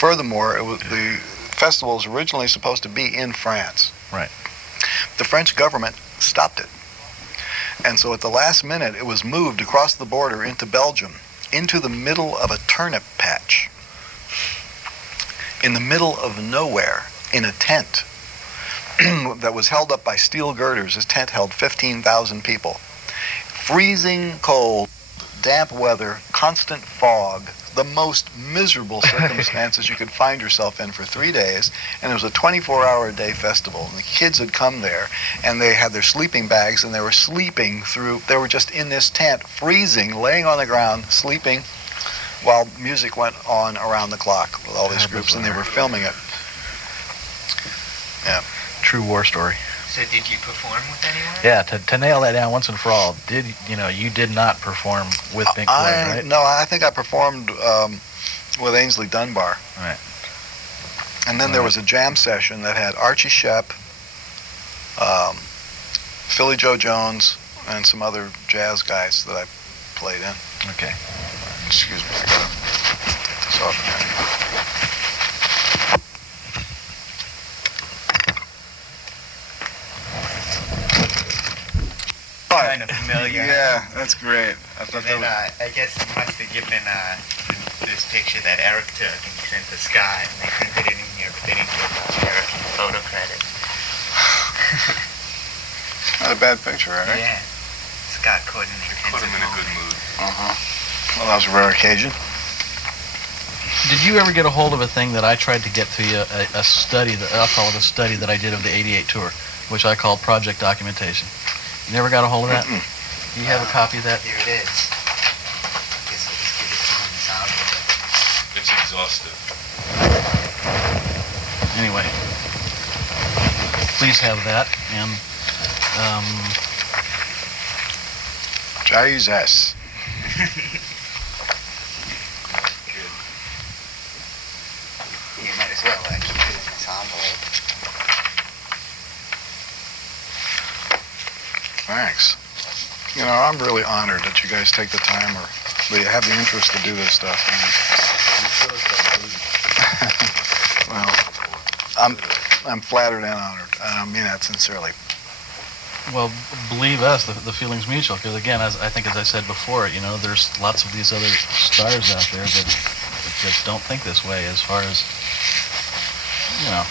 Furthermore, the festival was originally supposed to be in France. Right. The French government stopped it. And so at the last minute, it was moved across the border into Belgium, into the middle of a turnip patch, in the middle of nowhere, in a tent that was held up by steel girders. This tent held 15,000 people. Freezing cold, damp weather, constant fog, the most miserable circumstances you could find yourself in for 3 days, and it was a 24-hour-a-day festival. And the kids had come there, and they had their sleeping bags, and they were sleeping through, they were just in this tent, freezing, laying on the ground, sleeping, while music went on around the clock with all these groups, and they were filming it. Yeah. True war story. So did you perform with anyone? Yeah, to nail that down once and for all, you did not perform with Pink Floyd, right? No, I think I performed with Ainsley Dunbar. Right. And then there was a jam session that had Archie Shepp, Philly Joe Jones, and some other jazz guys that I played in. Okay. Excuse me, I gotta get this off again. Kind of familiar. Yeah, that's great. I thought And then I guess you must have given this picture that Eric took and you sent to Scott, and they printed it in here, but they didn't give Eric photo credit. Not a bad picture, Eric. Yeah. Scott caught in the Put him in a good mood. Well, that was a rare occasion. Did you ever get a hold of a thing that I tried to get to you, a study, I'll call it a study that I did of the 88 tour, which I call Project Documentation? You never got a hold of that? Do you have a copy of that? Here it is. Guess I'll just give it to him and sound it. It's exhaustive. Anyway, please have that, and Jesus. You might as well actually put it in this envelope. Thanks. You know, I'm really honored that you guys take the time or they have the interest to do this stuff. Well, I'm flattered and honored. I mean that sincerely. well, believe us, the feeling's mutual. Because again, as I said before, there's lots of these other stars out there that just don't think this way. As far as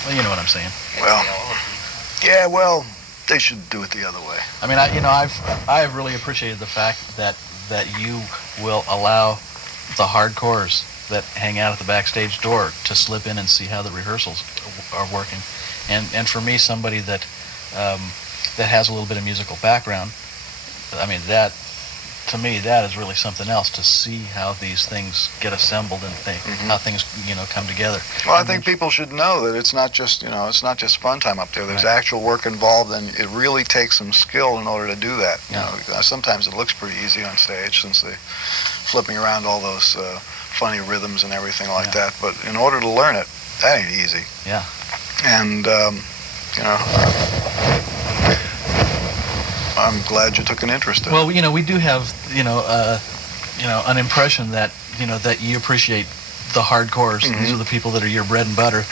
you know what I'm saying. Well, yeah, well, they should do it the other way. I mean, I've really appreciated the fact that you will allow the hardcores that hang out at the backstage door to slip in and see how the rehearsals are working, and for me, somebody that has a little bit of musical background, I mean, that to me, that is really something else, to see how these things get assembled and how things come together. Well, I think people should know that it's not just fun time up there. There's actual work involved, and it really takes some skill in order to do that. Sometimes it looks pretty easy on stage since they're flipping around all those funny rhythms and everything like that. But in order to learn it, that ain't easy. Yeah. And I'm glad you took an interest in it. Well, we do have an impression that that you appreciate the hardcores. These are the people that are your bread and butter.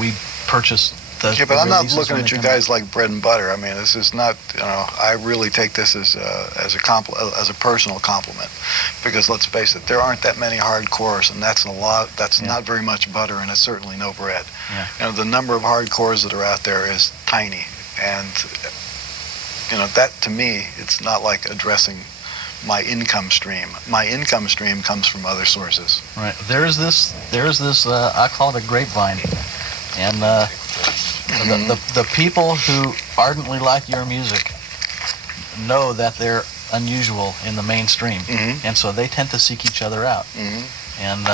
We purchase the. Yeah, but I'm not looking when at they you come guys like bread and butter. I mean, this is not. I really take this as a personal compliment, because let's face it, there aren't that many hardcores, and that's a lot. That's not very much butter, and it's certainly no bread. Yeah. The number of hardcores that are out there is tiny, and that to me, it's not like addressing my income stream. My income stream comes from other sources. Right. There's this. I call it a grapevine, and the people who ardently like your music know that they're unusual in the mainstream, and so they tend to seek each other out. And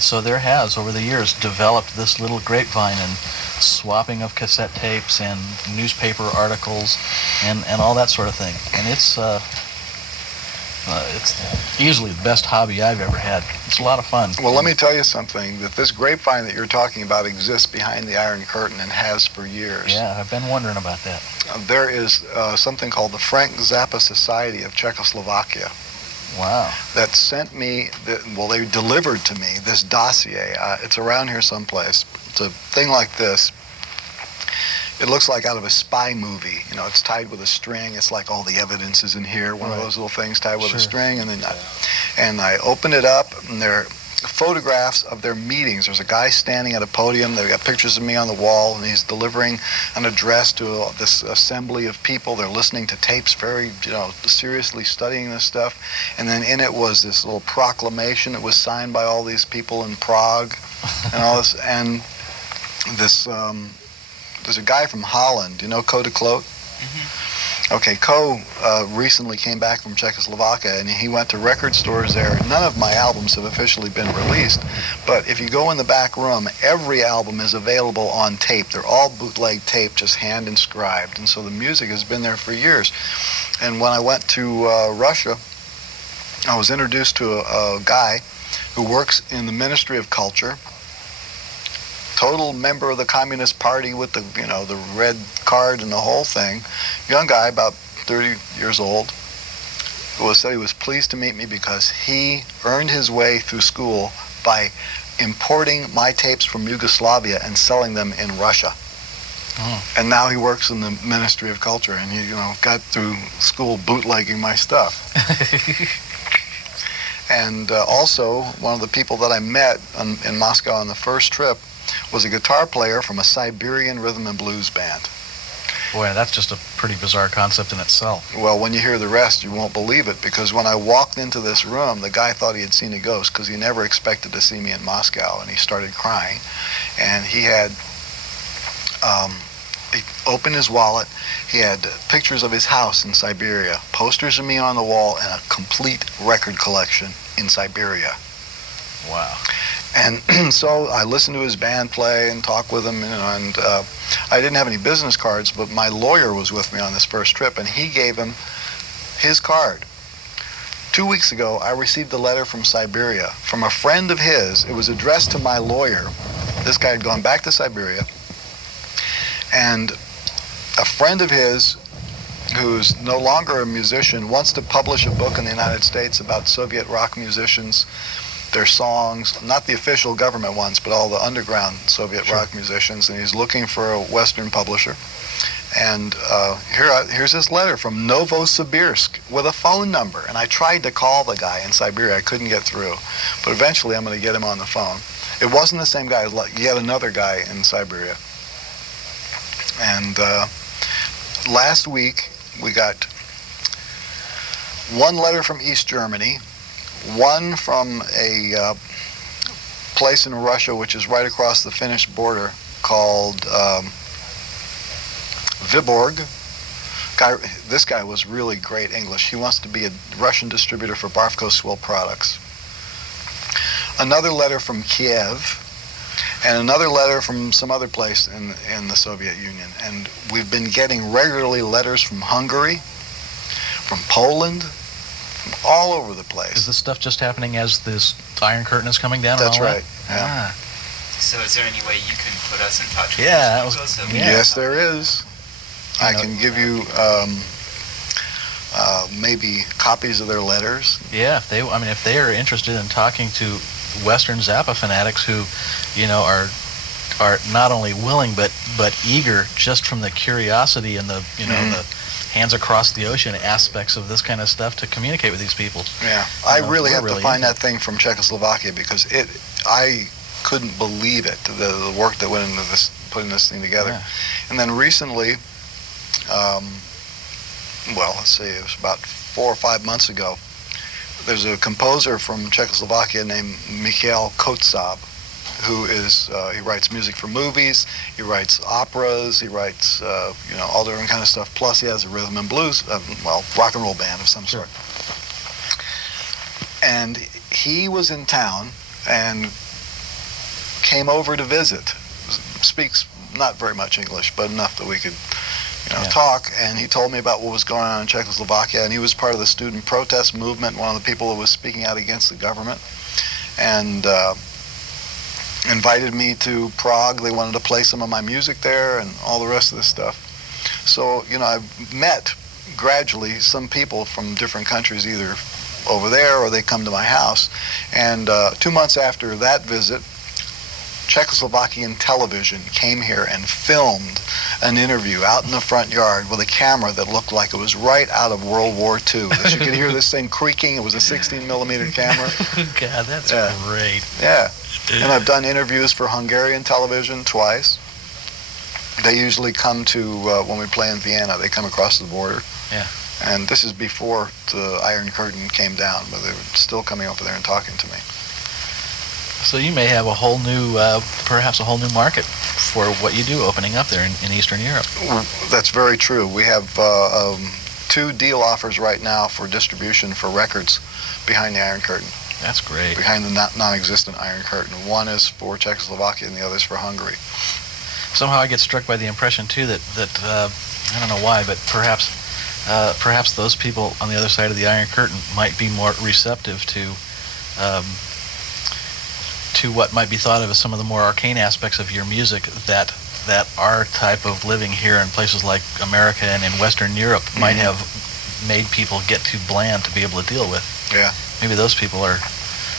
so there has, over the years, developed this little grapevine and swapping of cassette tapes and newspaper articles and all that sort of thing. And it's easily the best hobby I've ever had. It's a lot of fun. Well, let me tell you something, that this grapevine that you're talking about exists behind the Iron Curtain and has for years. Yeah, I've been wondering about that. There is something called the Frank Zappa Society of Czechoslovakia. Wow. that sent me, they delivered to me this dossier. It's around here someplace. It's a thing like this. It looks like out of a spy movie. You know, it's tied with a string. It's like all the evidence is in here. One of those little things tied with a string. And I open it up, and there are photographs of their meetings. There's a guy standing at a podium. They've got pictures of me on the wall, and he's delivering an address to this assembly of people. They're listening to tapes, very, seriously studying this stuff. And then in it was this little proclamation. It was signed by all these people in Prague, and all this. And this, there's a guy from Holland. You know Co de Kloot? Mm-hmm. Okay, Co recently came back from Czechoslovakia, and he went to record stores there. None of my albums have officially been released, but if you go in the back room, every album is available on tape. They're all bootleg tape, just hand inscribed, and so the music has been there for years. And when I went to Russia, I was introduced to a guy who works in the Ministry of Culture, total member of the Communist Party with the, the red card and the whole thing. Young guy, about 30 years old, who said he was pleased to meet me because he earned his way through school by importing my tapes from Yugoslavia and selling them in Russia. Oh. And now he works in the Ministry of Culture, and he, got through school bootlegging my stuff. And also, one of the people that I met in Moscow on the first trip was a guitar player from a Siberian rhythm and blues band. Boy, that's just a pretty bizarre concept in itself. Well, when you hear the rest, you won't believe it, because when I walked into this room, the guy thought he had seen a ghost, because he never expected to see me in Moscow, and he started crying. And he had, he opened his wallet, he had pictures of his house in Siberia, posters of me on the wall, and a complete record collection in Siberia. Wow. And so I listened to his band play and talk with him, and I didn't have any business cards, but my lawyer was with me on this first trip, and he gave him his card. 2 weeks ago, I received a letter from Siberia from a friend of his. It was addressed to my lawyer. This guy had gone back to Siberia, and a friend of his, who's no longer a musician, wants to publish a book in the United States about Soviet rock musicians, their songs, not the official government ones, but all the underground Soviet rock musicians, and he's looking for a Western publisher. And here's this letter from Novosibirsk with a phone number. And I tried to call the guy in Siberia. I couldn't get through. But eventually I'm going to get him on the phone. It wasn't the same guy, yet another guy in Siberia. And last week we got one letter from East Germany, one from a place in Russia which is right across the Finnish border called Viborg. This guy was really great English. He wants to be a Russian distributor for Barfco Swill products. Another letter from Kiev, and another letter from some other place in the Soviet Union. And we've been getting regularly letters from Hungary, from Poland, from all over the place. Is this stuff just happening as this Iron Curtain is coming down? That's and all right. That? Yeah. So is there any way you can put us in touch with these people? Yes, there is. I can give you maybe copies of their letters. Yeah, if they are interested in talking to Western Zappa fanatics who, are not only willing but eager, just from the curiosity and the the hands across the ocean aspects of this kind of stuff, to communicate with these people. Yeah, I really have to find that thing from Czechoslovakia, because I couldn't believe it, the work that went into this, putting this thing together. Yeah. And then recently, let's see, it was about 4 or 5 months ago, there's a composer from Czechoslovakia named Michal Kotsab, who is, he writes music for movies, he writes operas, he writes, all different kind of stuff, plus he has a rhythm and blues, rock and roll band of some sort. And he was in town and came over to visit, speaks not very much English, but enough that we could talk, and he told me about what was going on in Czechoslovakia, and he was part of the student protest movement, one of the people who was speaking out against the government, and invited me to Prague. They wanted to play some of my music there and all the rest of this stuff. So, I've met gradually some people from different countries, either over there, or they come to my house. And 2 months after that visit, Czechoslovakian television came here and filmed an interview out in the front yard with a camera that looked like it was right out of World War II. That you could hear this thing creaking. It was a 16 millimeter camera. God, that's great. Yeah. And I've done interviews for Hungarian television twice. They usually come to, when we play in Vienna, they come across the border. Yeah. And this is before the Iron Curtain came down, but they were still coming over there and talking to me. So you may have a whole new, perhaps a whole new market for what you do opening up there in Eastern Europe. That's very true. We have 2 deal offers right now for distribution for records behind the Iron Curtain. That's great. Behind the non-existent Iron Curtain. One is for Czechoslovakia and the other is for Hungary. Somehow I get struck by the impression too that I don't know why, but perhaps those people on the other side of the Iron Curtain might be more receptive to what might be thought of as some of the more arcane aspects of your music that our type of living here in places like America and in Western Europe might have made people get too bland to be able to deal with. Yeah. Maybe those people are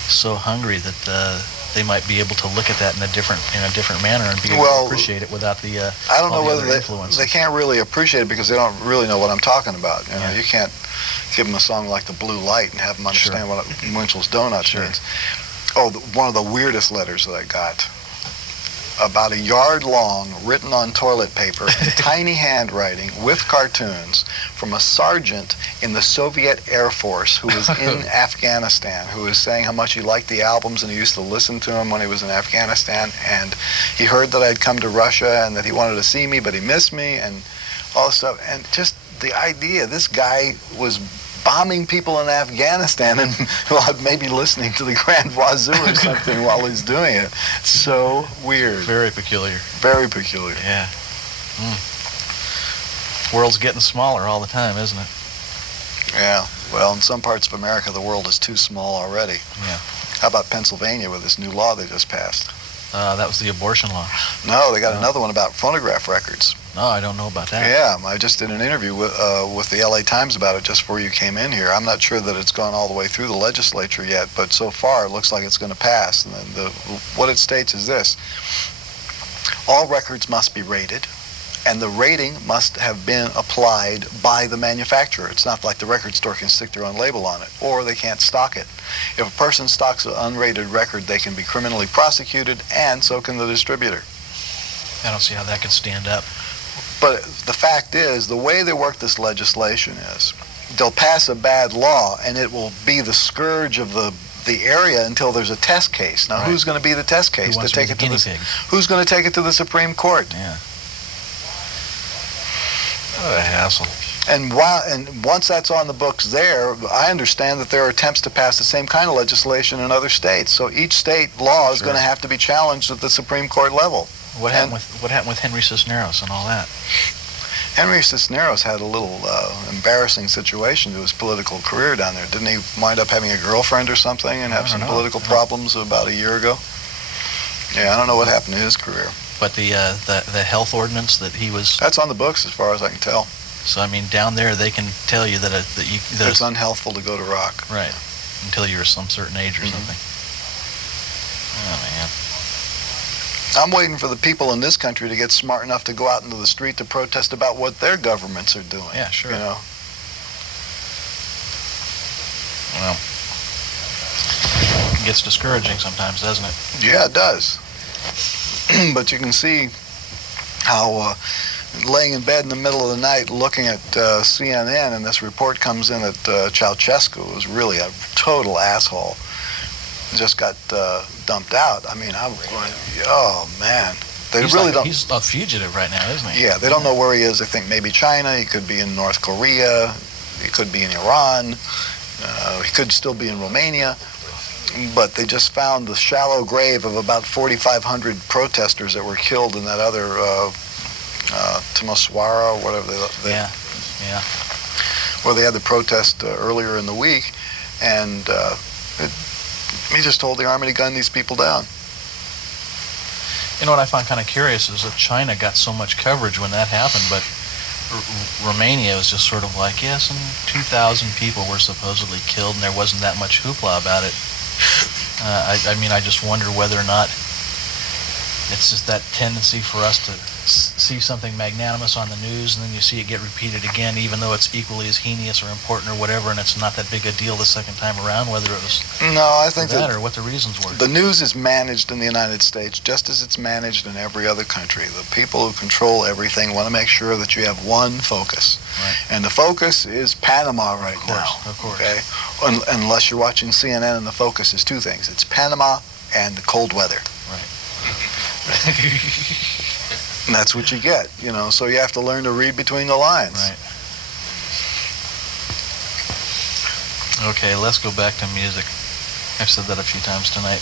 so hungry that they might be able to look at that in a different manner and be able to appreciate it without the I don't know whether influence. They can't really appreciate it because they don't really know what I'm talking about. You know, you can't give them a song like The Blue Light and have them understand what Winchell's Donuts means. Oh, one of the weirdest letters that I got, about a yard long, written on toilet paper in tiny handwriting with cartoons, from a sergeant in the Soviet Air Force who was in Afghanistan, who was saying how much he liked the albums and he used to listen to them when he was in Afghanistan, and he heard that I'd come to Russia and that he wanted to see me but he missed me and all this stuff. And just the idea, this guy was bombing people in Afghanistan and maybe listening to the Grand Wazoo or something while he's doing it. So weird. Very peculiar. Very peculiar. Yeah. World's getting smaller all the time, isn't it? Yeah. Well, in some parts of America, the world is too small already. Yeah. How about Pennsylvania with this new law they just passed? That was the abortion law. No, they got another one about phonograph records. No, I don't know about that. Yeah, I just did an interview with the LA Times about it just before you came in here. I'm not sure that it's gone all the way through the legislature yet, but so far it looks like it's going to pass. And what it states is this: all records must be rated, and the rating must have been applied by the manufacturer. It's not like the record store can stick their own label on it, or they can't stock it. If a person stocks an unrated record, they can be criminally prosecuted, and so can the distributor. I don't see how that could stand up. But the fact is, the way they work this legislation is, they'll pass a bad law, and it will be the scourge of the area until there's a test case. Now, who's going to be the test case to take it to the? Who's going to take it to the Supreme Court? Yeah. What a hassle. And once that's on the books there, I understand that there are attempts to pass the same kind of legislation in other states. So each state law is going to have to be challenged at the Supreme Court level. What happened with Henry Cisneros and all that? Henry Cisneros had a little embarrassing situation to his political career down there. Didn't he wind up having a girlfriend or something and have some political problems about a year ago? Yeah, I don't know what happened to his career. But the health ordinance that he was... That's on the books as far as I can tell. So, I mean, down there they can tell you that it's unhealthful to go to rock. Right, until you're some certain age or something. Oh, man. I'm waiting for the people in this country to get smart enough to go out into the street to protest about what their governments are doing. Yeah, sure. You know? Well, it gets discouraging sometimes, doesn't it? Yeah, it does. But you can see how laying in bed in the middle of the night looking at CNN, and this report comes in that Ceausescu was really a total asshole. Just got dumped out. I mean, I'm going, oh man. He's a fugitive right now, isn't he? Yeah, they don't know where he is. They think maybe China. He could be in North Korea. He could be in Iran. He could still be in Romania. But they just found the shallow grave of about 4,500 protesters that were killed in that other Timisoara, or whatever yeah. Where they had the protest earlier in the week, and he just told the army to gun these people down. You know what I find kind of curious is that China got so much coverage when that happened, but Romania was just sort of like, yeah, some 2,000 people were supposedly killed, and there wasn't that much hoopla about it. I mean, I just wonder whether or not it's just that tendency for us to see something magnanimous on the news, and then you see it get repeated again, even though it's equally as heinous or important or whatever, and it's not that big a deal the second time around, whether it was No, I think that or what the reasons were. The news is managed in the United States just as it's managed in every other country. The people who control everything want to make sure that you have one focus. Right. And the focus is Panama right now. Of course. Okay? Unless you're watching CNN, and the focus is two things. It's Panama and the cold weather. Right. And that's what you get, you know. So you have to learn to read between the lines. Right. Okay, let's go back to music. I've said that a few times tonight.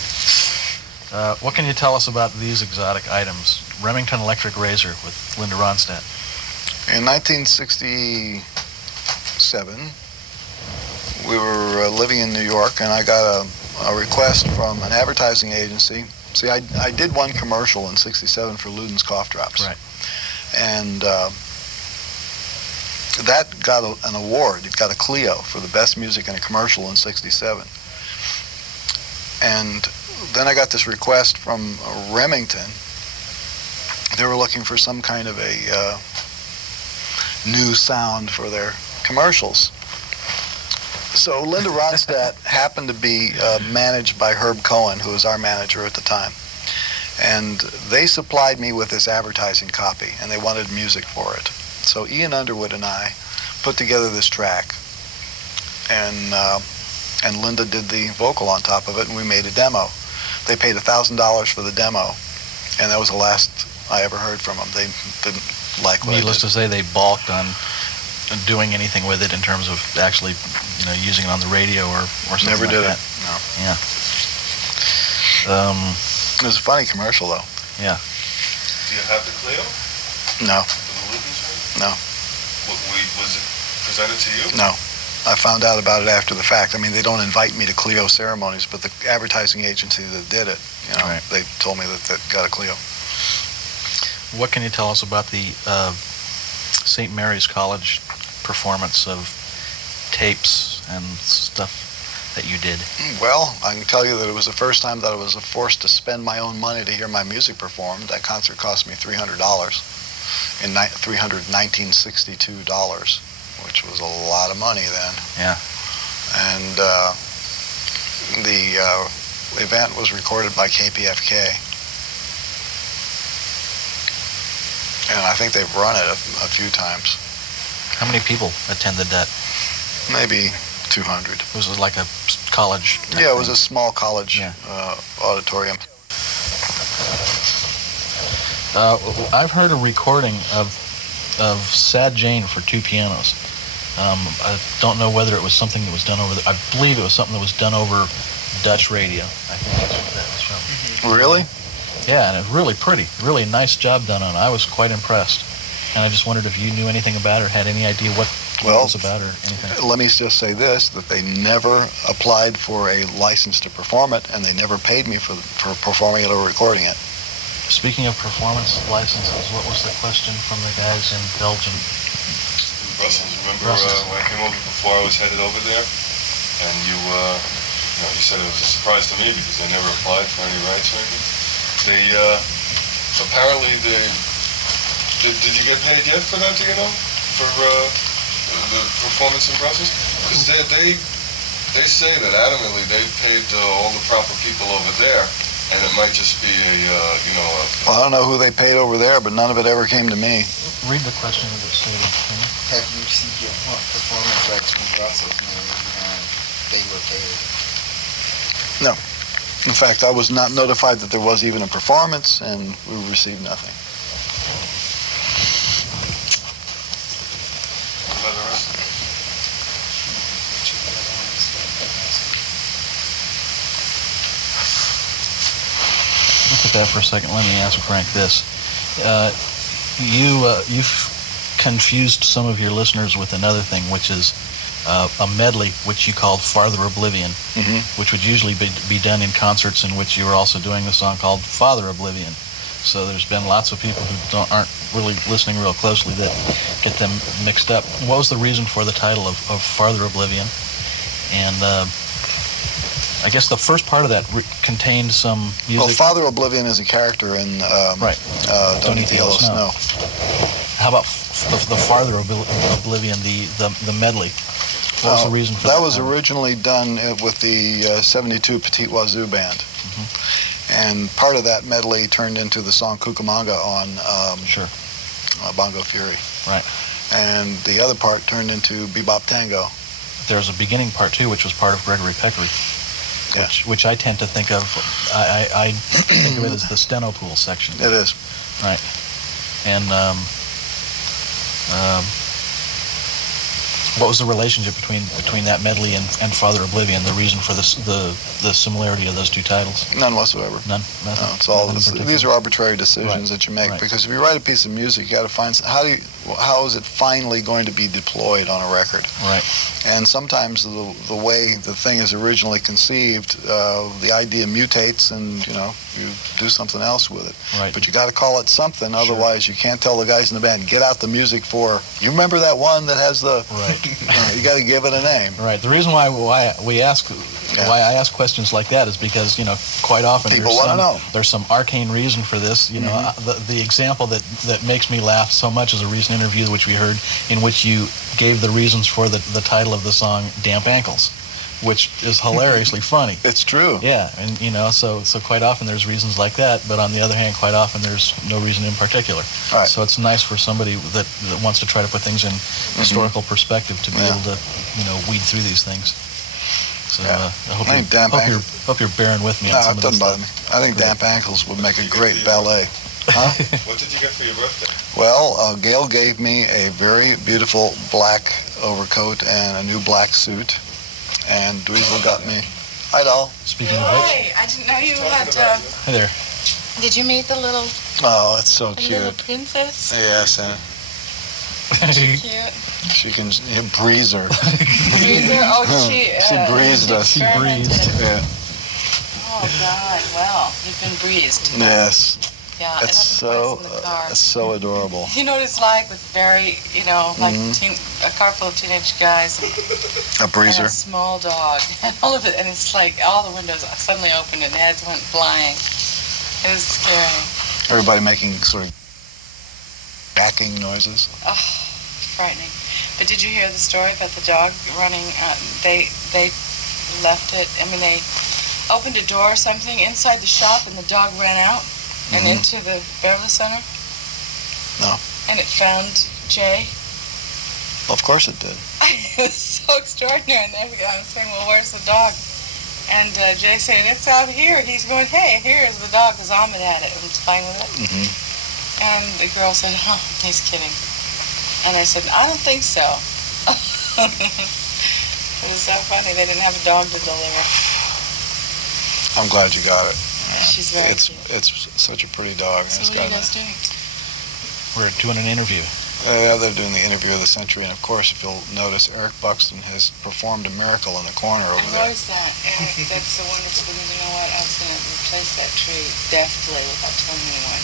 What can you tell us about these exotic items? Remington Electric Razor with Linda Ronstadt. In 1967, we were living in New York, and I got a request from an advertising agency. See, I did one commercial in '67 for Luden's Cough Drops. Right. And that got an award. It got a Clio for the best music in a commercial in '67. And then I got this request from Remington. They were looking for some kind of a new sound for their commercials. So Linda Ronstadt happened to be managed by Herb Cohen, who was our manager at the time. And they supplied me with this advertising copy, and they wanted music for it. So Ian Underwood and I put together this track, and Linda did the vocal on top of it, and we made a demo. They paid $1,000 for the demo, and that was the last I ever heard from them. They didn't like what Needless I did. to say, they balked on doing anything with it in terms of actually, using it on the radio or something Never like did that. it. No. Yeah. It was a funny commercial, though. Yeah. Do you have the Clio? No. For the Ludens? No. Was it presented to you? No. I found out about it after the fact. I mean, they don't invite me to Clio ceremonies, but the advertising agency that did it, Right. they told me that they got a Clio. What can you tell us about the St. Mary's College performance of tapes and stuff that you did? Well, I can tell you that it was the first time that I was forced to spend my own money to hear my music performed. That concert cost me $300 in $1962, which was a lot of money then. Yeah. And the event was recorded by KPFK. And I think they've run it a few times. How many people attended that? Maybe 200. Was it like a college type Yeah, it was thing? a small college auditorium. I've heard a recording of Sad Jane for two pianos. I don't know whether it was something that was done over I believe it was something that was done over Dutch radio. I think that's what that was from. Really? Yeah, and it was really pretty. Really nice job done on it. I was quite impressed. And I just wondered if you knew anything about it or had any idea what it was about or anything. Let me just say this, that they never applied for a license to perform it, and they never paid me for performing it or recording it. Speaking of performance licenses, what was the question from the guys in Belgium? In Brussels. Remember Brussels. when I came over before I was headed over there? And you said it was a surprise to me because they never applied for any rights or anything. Apparently did you get paid yet for that, do you know? For the performance in Brussels? Because they say that adamantly they paid all the proper people over there, and it might just be Well, I don't know who they paid over there, but none of it ever came to me. Read the question of it, stated. Have you received your performance rights from Brussels and they were paid? No. In fact, I was not notified that there was even a performance, and we received nothing. What about the rest? Look at that for a second. Let me ask Frank this. You've confused some of your listeners with another thing, which is a medley, which you called Farther Oblivion, which would usually be done in concerts in which you were also doing the song called Father Oblivion. So there's been lots of people who aren't really listening real closely that get them mixed up. What was the reason for the title of Farther Oblivion? And I guess the first part of that contained some music. Well, Father Oblivion is a character in Don't Eat the Yellow Snow. How about the Farther Oblivion, the medley? What was the reason for that? That was originally done with the 72 Petit Wazoo Band. Mm-hmm. And part of that medley turned into the song Cucamonga on Bongo Fury. Right. And the other part turned into Bebop Tango. There's a beginning part, too, which was part of Gregory Peccary. Yeah. Which I tend to think of, I think of it as the Stenopool section. It is. Right. And what was the relationship between that medley and Father Oblivion? The reason for the similarity of those two titles? None whatsoever. None. Nothing. No, it's all. Nothing These are arbitrary decisions that you make because if you write a piece of music, you got to find how is it finally going to be deployed on a record? Right. And sometimes the way the thing is originally conceived, the idea mutates, and you do something else with it. Right. But you got to call it something, otherwise you can't tell the guys in the band, get out the music for. You remember that one that has the. Right. You got to give it a name. Right. The reason why I ask questions like that is because quite often people want to know. There's some arcane reason for this. The example that makes me laugh so much is a recent interview which we heard in which you gave the reasons for the title of the song "Damp Ankles," which is hilariously funny. It's true. Yeah, and so quite often there's reasons like that, but on the other hand, quite often there's no reason in particular. Right. So it's nice for somebody that wants to try to put things in historical perspective to be able to weed through these things. So I hope you're bearing with me on some of this stuff. No, it doesn't bother me. I think Damp Ankles would make a great ballet. Huh? What did you get for your birthday? Well, Gail gave me a very beautiful black overcoat and a new black suit. And Dweezil got me. Hi, doll. Speaking of which. Hi, I didn't know you had. Hi there. Did you meet the little? Oh, it's so the cute. Little princess. Yes, and Cute. she can breeze her. Breezer. Oh, she breezed us. She breezed. Yeah. Oh God. Well, you've been breezed. Yes. Yeah. It's so adorable. You know what it's like with very, like a car full of teenage guys A breezer. and a small dog, and all of it, and it's like all the windows suddenly opened and heads went flying. It was scary. Everybody making sort of backing noises. Oh, frightening. But did you hear the story about the dog running? They left it. I mean, they opened a door or something inside the shop, and the dog ran out and into the Beverly Center. No. And it found Jay. Well, of course it did. It was so extraordinary. And I was saying, well, where's the dog? And Jay saying, it's out here. He's going, hey, here's the dog, because Ahmed had it and was playing with it. Mm-hmm. And the girl said, oh, he's kidding. And I said, I don't think so. It was so funny. They didn't have a dog to deliver. I'm glad you got it. She's very cute. It's such a pretty dog. So It's what are you got guys doing? We're doing an interview. Yeah, they're doing the interview of the century, and of course, if you'll notice, Eric Buxton has performed a miracle in the corner over I there. noticed that. Eric, that's so wonderful. You know what? I was going to replace that tree deftly without telling anyone.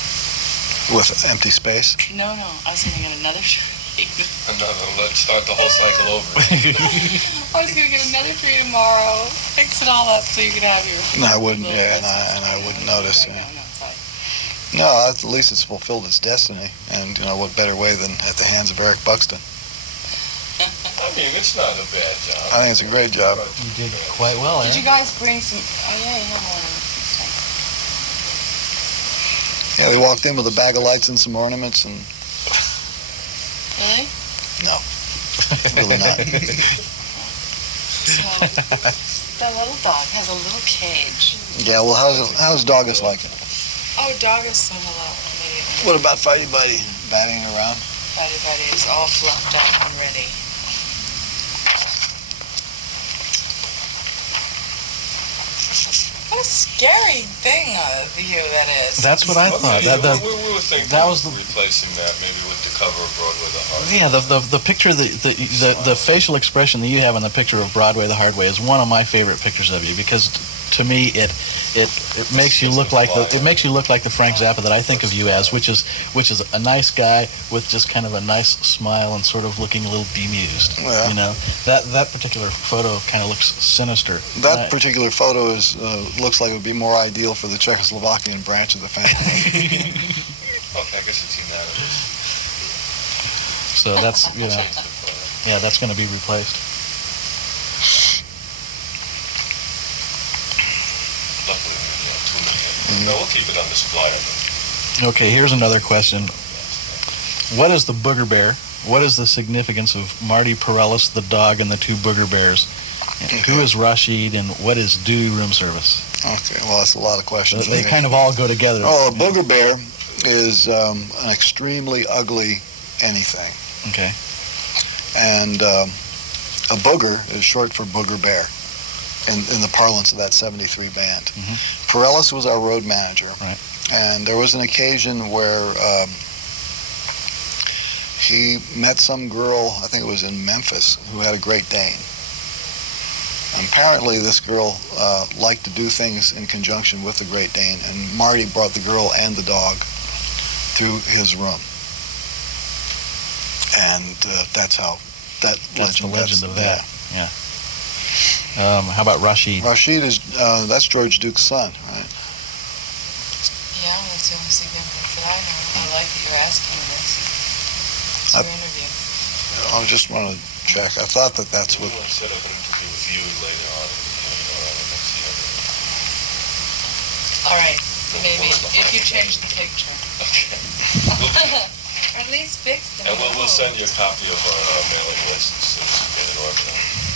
With empty space. No. I was going to get another tree. Let's start the whole cycle over. I was going to get another tree tomorrow. Fix it all up so you could have your... No, I wouldn't. Yeah, and I wouldn't notice. Right, Yeah. no, sorry. No, at least it's fulfilled its destiny, and what better way than at the hands of Eric Buxton? I mean, it's not a bad job. I think it's a great job. You did quite well, Did you guys bring some... Oh, yeah, you have one. Yeah, they walked in with a bag of lights and some ornaments, and Really? no, really not. So, the little dog has a little cage. Yeah, well, how's Doggus like it? Oh, dog is so hello. Immediately. What about Fighty Buddy? Batting around? Everybody is all fluffed up and ready. What a scary thing of you that is. That's what I thought. We were thinking that was replacing that maybe with the cover of Broadway the Hard Way. Yeah, the picture, the facial expression that you have in the picture of Broadway the Hard Way is one of my favorite pictures of you, because to me, it makes you look like the Frank Zappa that I think of you as, which is a nice guy with just kind of a nice smile and sort of looking a little bemused. Yeah. You know, that particular photo kind of looks sinister. That particular photo looks like it would be more ideal for the Czechoslovakian branch of the family. Okay, I guess you've seen that. So that's, yeah, that's going to be replaced. No, we'll keep it on display. Okay, here's another question. What is the Booger Bear? What is the significance of Marty Perellis, the dog, and the two Booger Bears? And who is Rashid, and what is doo room service? Okay, well, that's a lot of questions. They kind of all go together. Oh, a Booger Bear is an extremely ugly anything. Okay. And a booger is short for Booger Bear in the parlance of that 73 band. Mm-hmm. Perellis was our road manager. Right. And there was an occasion where he met some girl, I think it was in Memphis, who had a Great Dane. And apparently this girl liked to do things in conjunction with the Great Dane, and Marty brought the girl and the dog to his room. And that's the legend of that. Yeah. How about Rashid? Rashid is, that's George Duke's son, right? Yeah, that's the only significance that I know. I like that you're asking this. It's your interview. I just want to check. I thought that's what... We'll set up an interview with you later on. All right, maybe if you change the picture. Okay. Or at least fix them. And we'll send you a copy of our mailing list as soon as we get it organized.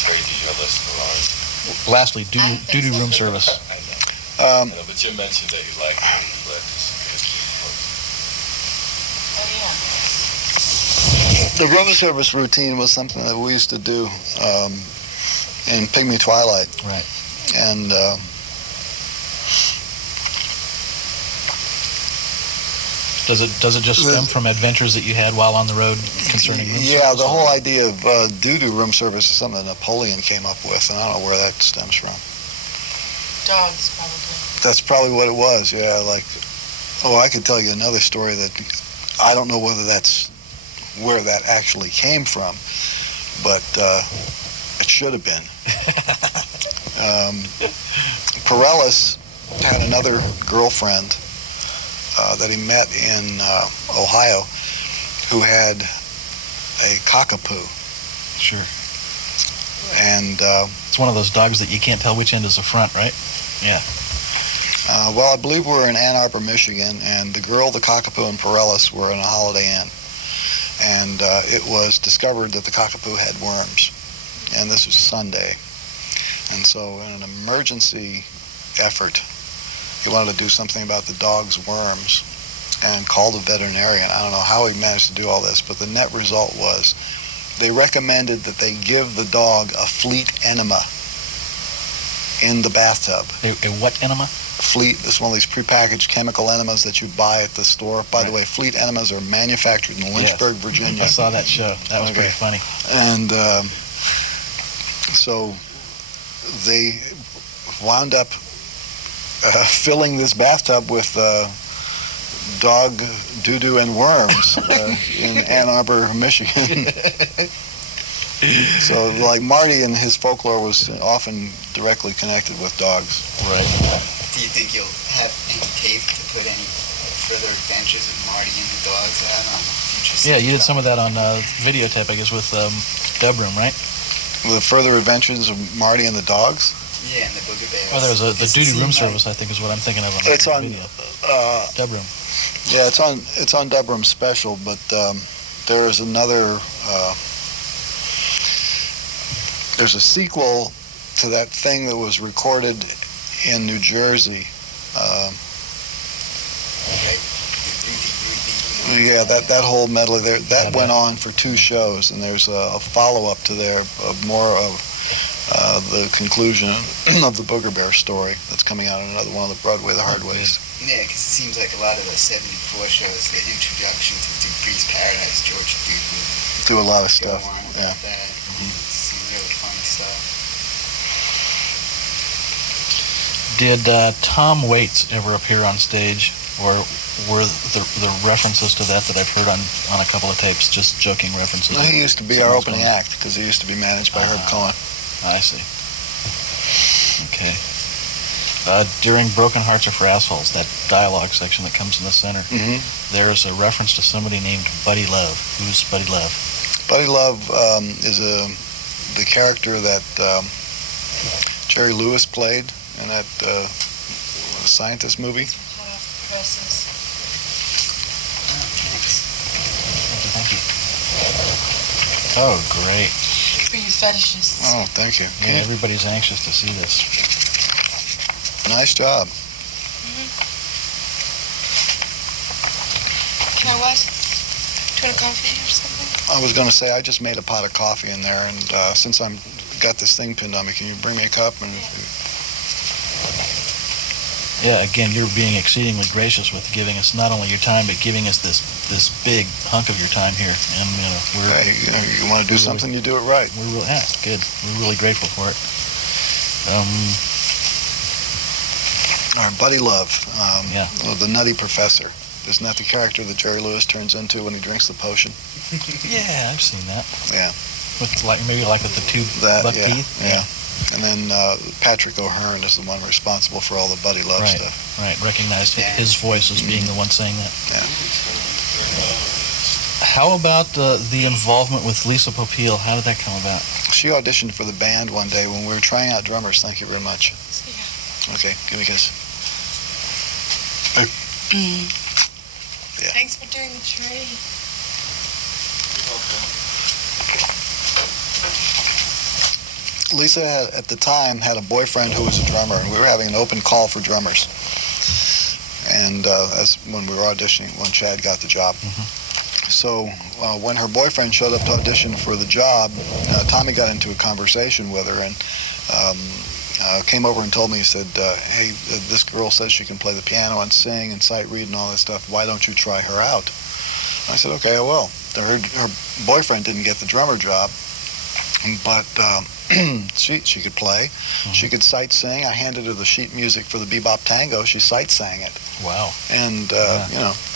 Trade you your list around. Lastly, doo room service. I know, but Jim mentioned that you like it. You'd like to see Oh, yeah. The room service routine was something that we used to do in Pygmy Twilight. Right. And Does it just stem from adventures that you had while on the road concerning room service? yeah, the whole idea of doo-doo room service is something that Napoleon came up with, and I don't know where that stems from. Dogs, probably. That's probably what it was, yeah. I could tell you another story that I don't know whether that's where that actually came from, but it should have been. Perellis had another girlfriend that he met in Ohio who had a cockapoo. Sure. And it's one of those dogs that you can't tell which end is the front, right? Yeah. Well, I believe we were in Ann Arbor, Michigan, and the girl, the cockapoo, and Perellis were in a Holiday Inn. And it was discovered that the cockapoo had worms. And this was Sunday. And so in an emergency effort, he wanted to do something about the dog's worms and called a veterinarian. I don't know how he managed to do all this, but the net result was they recommended that they give the dog a fleet enema in the bathtub. A what enema? Fleet, this is one of these prepackaged chemical enemas that you buy at the store. By the way, Fleet enemas are manufactured in Lynchburg, Virginia. I saw that show. That was pretty funny. And so they wound up filling this bathtub with dog doo-doo and worms in Ann Arbor, Michigan. So, like, Marty and his folklore was often directly connected with dogs. Right. Do you think you'll have any tape to put any further adventures of Marty and the dogs out on future? Yeah, you did some of that on videotape, I guess, with Dub Room, right? The further adventures of Marty and the dogs? Yeah, and the Booger Bears. Oh, there's the Duty Room Service, I think, is what I'm thinking of. It's on video. Dub Room. Yeah, it's on Dub Room Special, but there is another. There's a sequel to that thing that was recorded in New Jersey. Yeah, that whole medley there, that went on for 2 shows, and there's a follow-up to there, more of the conclusion of the Booger Bear story that's coming out in another one of the Broadway the Hard Ways. Yeah, because it seems like a lot of the 74 shows, their introduction to Dupree's Paradise, George Duke would Do a lot of stuff, go on about yeah. that. Some really funny stuff. Did Tom Waits ever appear on stage, or were the references to that I've heard on a couple of tapes just joking references? No, he used to be our opening act because he used to be managed by Herb Cohen. I see. Okay. During Broken Hearts Are for Assholes, that dialogue section that comes in the center, there's a reference to somebody named Buddy Love. Who's Buddy Love? Buddy Love is the character that Jerry Lewis played in that scientist movie. Thank you. Oh, great. For you fetishists. Oh, thank you. Yeah, everybody's anxious to see this. Nice job. Can I what? Do you want a coffee or something? I was going to say I just made a pot of coffee in there, and since I'm got this thing pinned on me, can you bring me a cup? And yeah, again, you're being exceedingly gracious with giving us not only your time, but giving us this big hunk of your time here. And we're hey, you want to do something, you do it right. We're really good. We're really grateful for it. All right, Buddy Love, Yeah. the Nutty Professor. Isn't that the character that Jerry Lewis turns into when he drinks the potion? Yeah, I've seen that. Yeah. With maybe with the two buck teeth. Yeah. And then Patrick O'Hearn is the one responsible for all the Buddy Love stuff. Right, recognized his voice as being the one saying that. Yeah. How about the involvement with Lisa Popeil? How did that come about? She auditioned for the band one day when we were trying out drummers. Thank you very much. Okay, give me a kiss. Yeah. Thanks for doing the trade. Lisa at the time had a boyfriend who was a drummer, and we were having an open call for drummers. And that's when we were auditioning, when Chad got the job. So when her boyfriend showed up to audition for the job, Tommy got into a conversation with her and came over and told me, he said, hey, this girl says she can play the piano and sing and sight read and all that stuff. Why don't you try her out? I said, okay, I will. Her boyfriend didn't get the drummer job, but she could play. She could sight sing. I handed her the sheet music for the Bebop Tango. She sight sang it. Wow. And,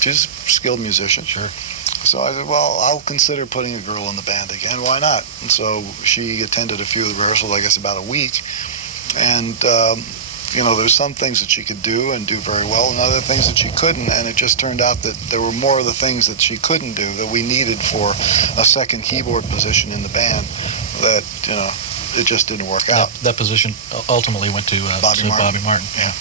she's a skilled musician. Sure. So I said, well, I'll consider putting a girl in the band again. Why not? And so she attended a few of the rehearsals, I guess about a week. And, there's some things that she could do and do very well and other things that she couldn't. And it just turned out that there were more of the things that she couldn't do that we needed for a second keyboard position in the band that, it just didn't work out. That position ultimately went to Bobby Martin. Yeah.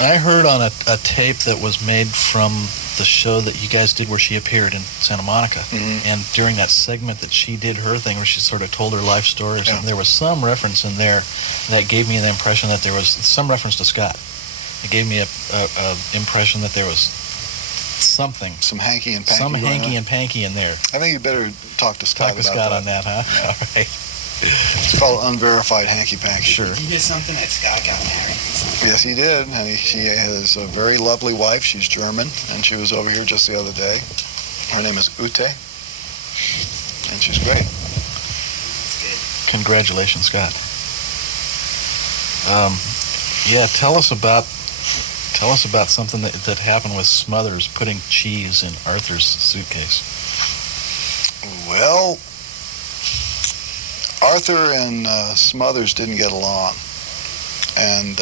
I heard on a tape that was made from the show that you guys did where she appeared in Santa Monica, and during that segment that she did her thing where she sort of told her life story or something, there was some reference in there that gave me the impression that there was some reference to Scott. It gave me a impression that there was something. Some hanky and panky. Some hanky and panky in there. I think you better talk to Scott about that. On that, huh? Yeah. All right. It's called unverified hanky panky. Sure. Did you hear something that Scott got married? Yes, he did. And she has a very lovely wife. She's German, and she was over here just the other day. Her name is Ute, and she's great. That's good. Congratulations, Scott. Tell us about something that happened with Smothers putting cheese in Arthur's suitcase. Well, Arthur and Smothers didn't get along, and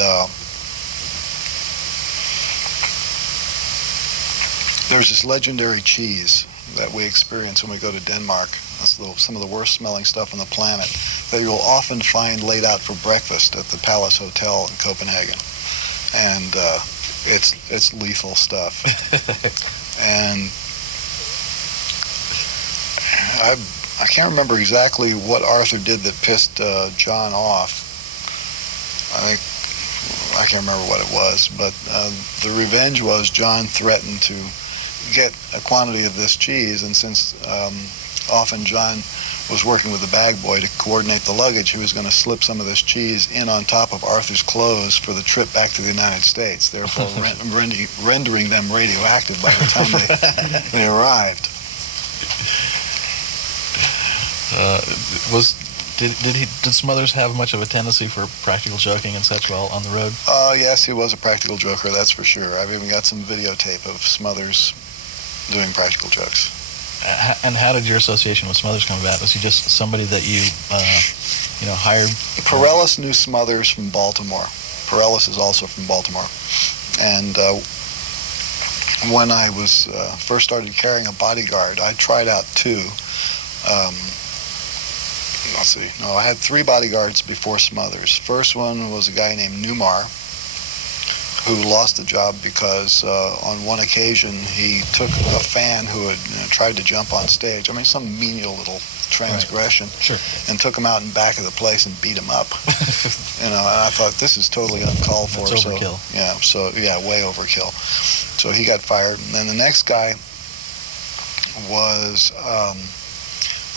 there's this legendary cheese that we experience when we go to Denmark. That's some of the worst smelling stuff on the planet that you'll often find laid out for breakfast at the Palace Hotel in Copenhagen, and it's lethal stuff. And I can't remember exactly what Arthur did that pissed John off. I can't remember what it was, but the revenge was John threatened to get a quantity of this cheese, and since often John was working with the bag boy to coordinate the luggage, he was going to slip some of this cheese in on top of Arthur's clothes for the trip back to the United States, therefore rendering them radioactive by the time they arrived. Did Smothers have much of a tendency for practical joking and such while on the road? Yes, he was a practical joker, that's for sure. I've even got some videotape of Smothers doing practical jokes. And how did your association with Smothers come about? Was he just somebody that you hired? Perellis knew Smothers from Baltimore. Perellis is also from Baltimore. And when I was first started carrying a bodyguard, I tried out two. I had three bodyguards before Smothers. First one was a guy named Newmar, who lost the job because on one occasion he took a fan who had tried to jump on stage. I mean, some menial little transgression. Right. Sure. And took him out in back of the place and beat him up. And I thought, this is totally uncalled for. That's overkill. Way overkill. So he got fired. And then the next guy was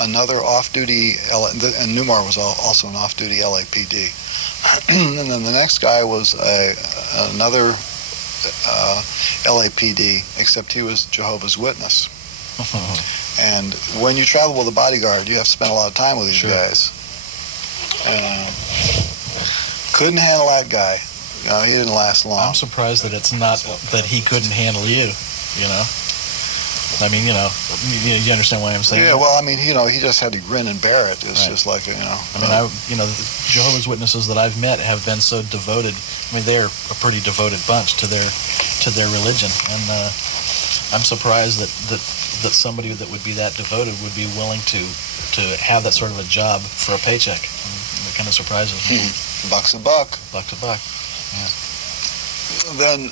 another off-duty, and Newmar was also an off-duty LAPD. And then the next guy was another LAPD, except he was Jehovah's Witness. And when you travel with a bodyguard, you have to spend a lot of time with these guys. Couldn't handle that guy. He didn't last long. I'm surprised that it's not that he couldn't handle you, I mean, you understand what I'm saying? Yeah, well, I mean, he just had to grin and bear it. It's just like, I mean, the Jehovah's Witnesses that I've met have been so devoted. I mean, they're a pretty devoted bunch to their religion, and I'm surprised that somebody that would be that devoted would be willing to have that sort of a job for a paycheck. It kind of surprises me. Buck's a buck. Buck's a buck. Yeah. Then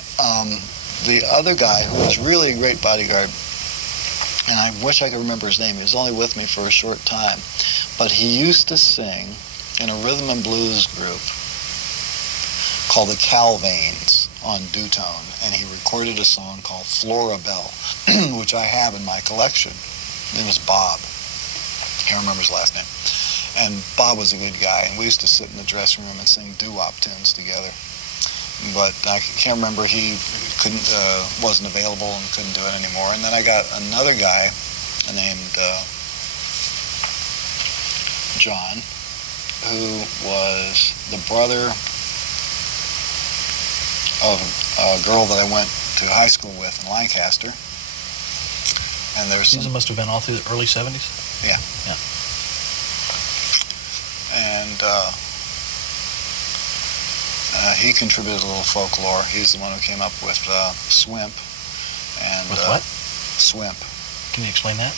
the other guy, who was really a great bodyguard, and I wish I could remember his name. He was only with me for a short time. But he used to sing in a rhythm and blues group called the Calvains on Dutone. And he recorded a song called Florabelle, which I have in my collection. His name was Bob. Can't remember his last name. And Bob was a good guy. And we used to sit in the dressing room and sing doo-wop tunes together. But I can't remember, he wasn't available and couldn't do it anymore. And then I got another guy named John, who was the brother of a girl that I went to high school with in Lancaster. And there was These must have been all through the early 70s? Yeah. Yeah. And he contributed a little folklore. He's the one who came up with Swimp. And, with what? Swimp. Can you explain that?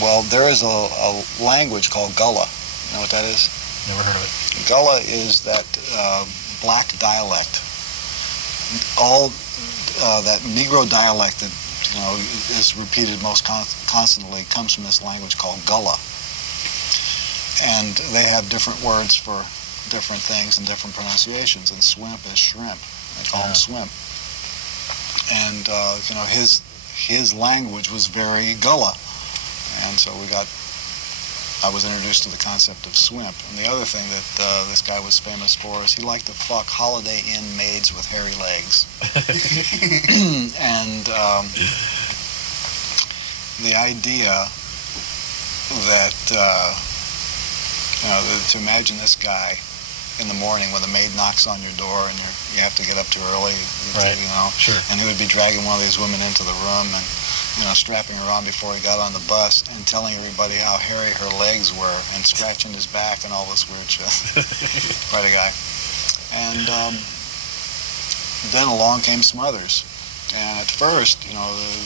Well, there is a language called Gullah. You know what that is? Never heard of it. Gullah is that black dialect. All that Negro dialect that is repeated most constantly comes from this language called Gullah. And they have different words for different things and different pronunciations, and swimp is shrimp. They call him swimp. And his language was very Gullah, and so I was introduced to the concept of swimp. And the other thing that this guy was famous for is he liked to fuck Holiday Inn maids with hairy legs. And the idea that to imagine this guy in the morning when the maid knocks on your door and you have to get up too early, right. Sure. And he would be dragging one of these women into the room and strapping her on before he got on the bus and telling everybody how hairy her legs were and scratching his back and all this weird shit. Quite a guy. And then along came Smothers. And at first, the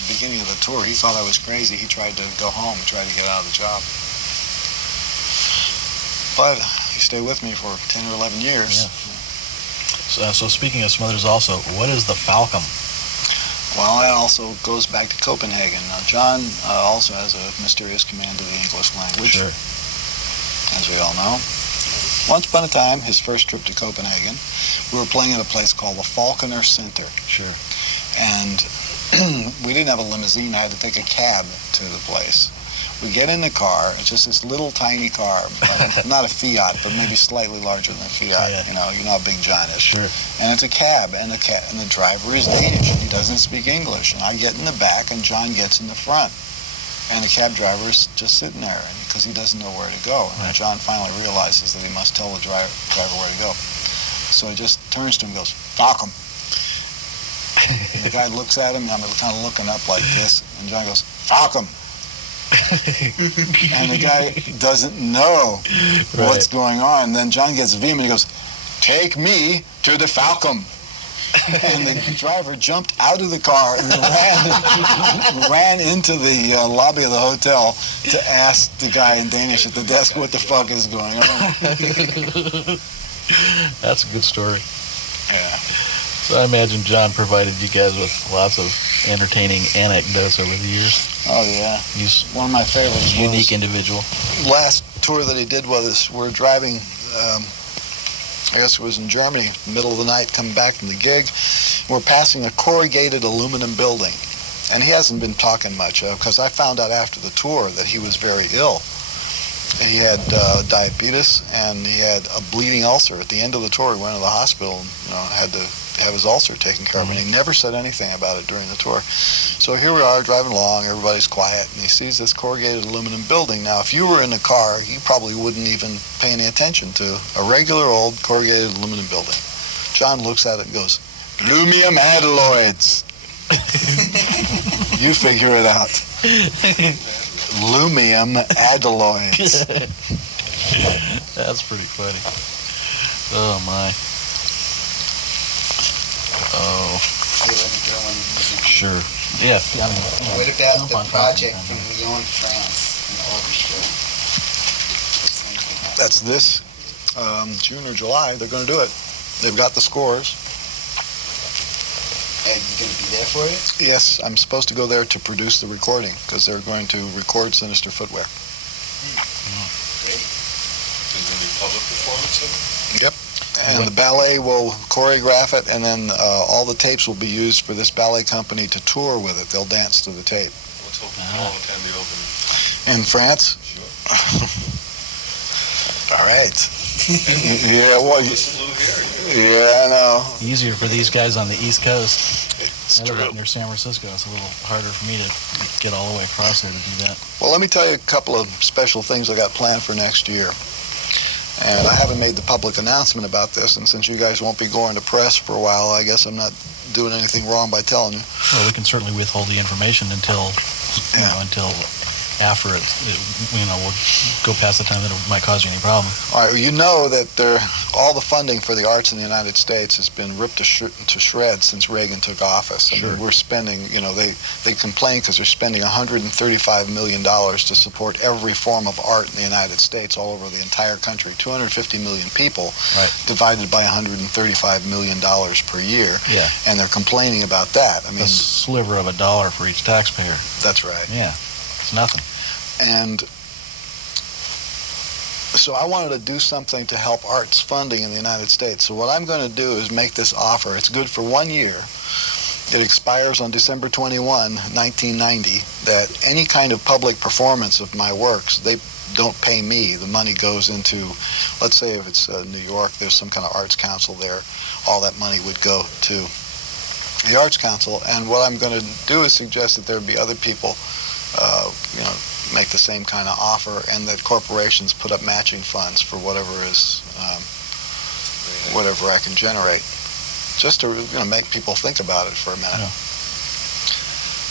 beginning of the tour, he thought I was crazy. He tried to go home, tried to get out of the job. But he stayed with me for 10 or 11 years. Yeah. So speaking of Smothers also, what is the Falcon? Well, that also goes back to Copenhagen. John also has a mysterious command of the English language, sure. As we all know. Once upon a time, his first trip to Copenhagen, we were playing at a place called the Falconer Center. Sure. And we didn't have a limousine. I had to take a cab to the place. We get in the car. It's just this little tiny car, not a Fiat, but maybe slightly larger than a Fiat. Yeah. You know how big John is. Sure. And it's a cab, and the driver is Danish. He doesn't speak English. And I get in the back, and John gets in the front. And the cab driver is just sitting there because he doesn't know where to go. And Right. John finally realizes that he must tell the driver where to go. So he just turns to him and goes, "Fuck him." And the guy looks at him, and I'm kind of looking up like this, and John goes, "Fuck him." And the guy doesn't know what's going on. And then John gets vehement. He goes, "Take me to the Falcon." And the driver jumped out of the car and ran into the lobby of the hotel to ask the guy in Danish at the desk what the fuck is going on. That's a good story. Yeah. So I imagine John provided you guys with lots of entertaining anecdotes over the years. Oh, yeah. He's One of my favorites a unique individual. last tour that he did with us, we're driving, I guess it was in Germany, middle of the night, coming back from the gig. We're passing a corrugated aluminum building. And he hasn't been talking much, because I found out after the tour that he was very ill. He had diabetes, and he had a bleeding ulcer. At the end of the tour, he went to the hospital and had to have his ulcer taken care of, and he never said anything about it during the tour. So here we are driving along, everybody's quiet, and he sees this corrugated aluminum building. Now, if you were in the car, you probably wouldn't even pay any attention to a regular old corrugated aluminum building. John looks at it and goes, "Lumium alloys." You figure it out. Lumium alloys. That's pretty funny. Oh my. Oh, Hey, let me throw in music. sure. Yeah. I mean, What about jump the on top of project it. from Lyon, France, an orchestra? Same thing happened. That's this June or July. They're going to do it. They've got the scores. Are you going to be there for it? Yes, I'm supposed to go there to produce the recording because they're going to record Sinister Footwear. Great. Is there any public performance in it? Yep. And the ballet will choreograph it, and then all the tapes will be used for this ballet company to tour with it. They'll dance to the tape. Let's hope the hall can be open. In France? Sure. All right. Yeah, well, Listen to here. yeah, I know. Easier for these guys on the East Coast. It's I live true. up near San Francisco. It's a little harder for me to get all the way across there to do that. Well, let me tell you a couple of special things I got planned for next year. And I haven't made the public announcement about this, and since you guys won't be going to press for a while, I guess I'm not doing anything wrong by telling you. Well, we can certainly withhold the information until, until after we'll go past the time that it might cause you any problem. All right, well, you know that all the funding for the arts in the United States has been ripped to shreds since Reagan took office. I mean, we're spending, they complain because they're spending $135 million to support every form of art in the United States all over the entire country. 250 million people divided by $135 million per year. Yeah. And they're complaining about that. I mean, A sliver of a dollar for each taxpayer. that's right. Yeah, it's nothing. And so I wanted to do something to help arts funding in the United States. So what I'm going to do is make this offer. It's good for 1 year. It expires on December 21, 1990, that any kind of public performance of my works, they don't pay me. The money goes into, let's say if it's New York, there's some kind of arts council there. All that money would go to the Arts Council. And what I'm going to do is suggest that there be other people, make the same kind of offer, and that corporations put up matching funds for whatever I can generate, just to make people think about it for a minute. Yeah.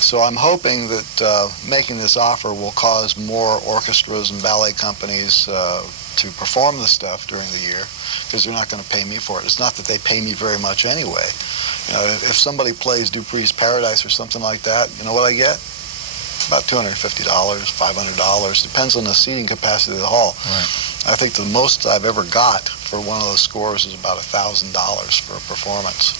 So I'm hoping that making this offer will cause more orchestras and ballet companies to perform the stuff during the year, because they're not going to pay me for it. It's not that they pay me very much anyway. If somebody plays Dupree's Paradise or something like that, you know what I get? About $250, $500, depends on the seating capacity of the hall. Right. I think the most I've ever got for one of those scores is about $1,000 for a performance.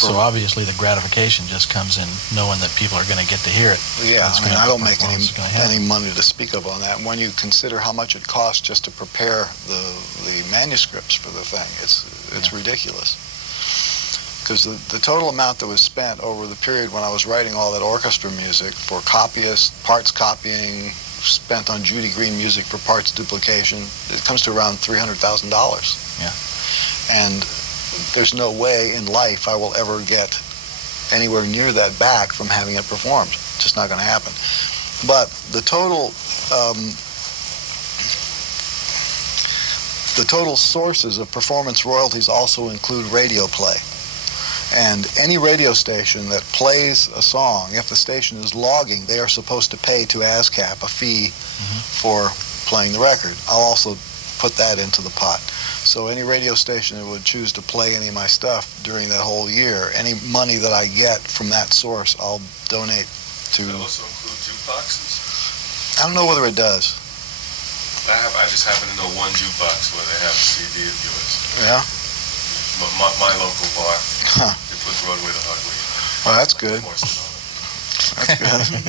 So obviously the gratification just comes in knowing that people are going to get to hear it. Yeah, That's I mean, gonna I be don't make performance is gonna happen. any money to speak of on that. When you consider how much it costs just to prepare the manuscripts for the thing, it's ridiculous. Because the total amount that was spent over the period when I was writing all that orchestra music for copyists, parts copying, spent on Judy Green music for parts duplication, it comes to around $300,000. Yeah. And there's no way in life I will ever get anywhere near that back from having it performed. It's just not going to happen. But the total sources of performance royalties also include radio play. And any radio station that plays a song, if the station is logging, they are supposed to pay to ASCAP a fee for playing the record. I'll also put that into the pot. So any radio station that would choose to play any of my stuff during that whole year, any money that I get from that source, I'll donate to... Does that also include jukeboxes? I don't know whether it does. I just happen to know one jukebox where they have a CD of yours. Yeah? My local bar. Huh. They put Broadway the Hard Way. Well, that's good. That's good.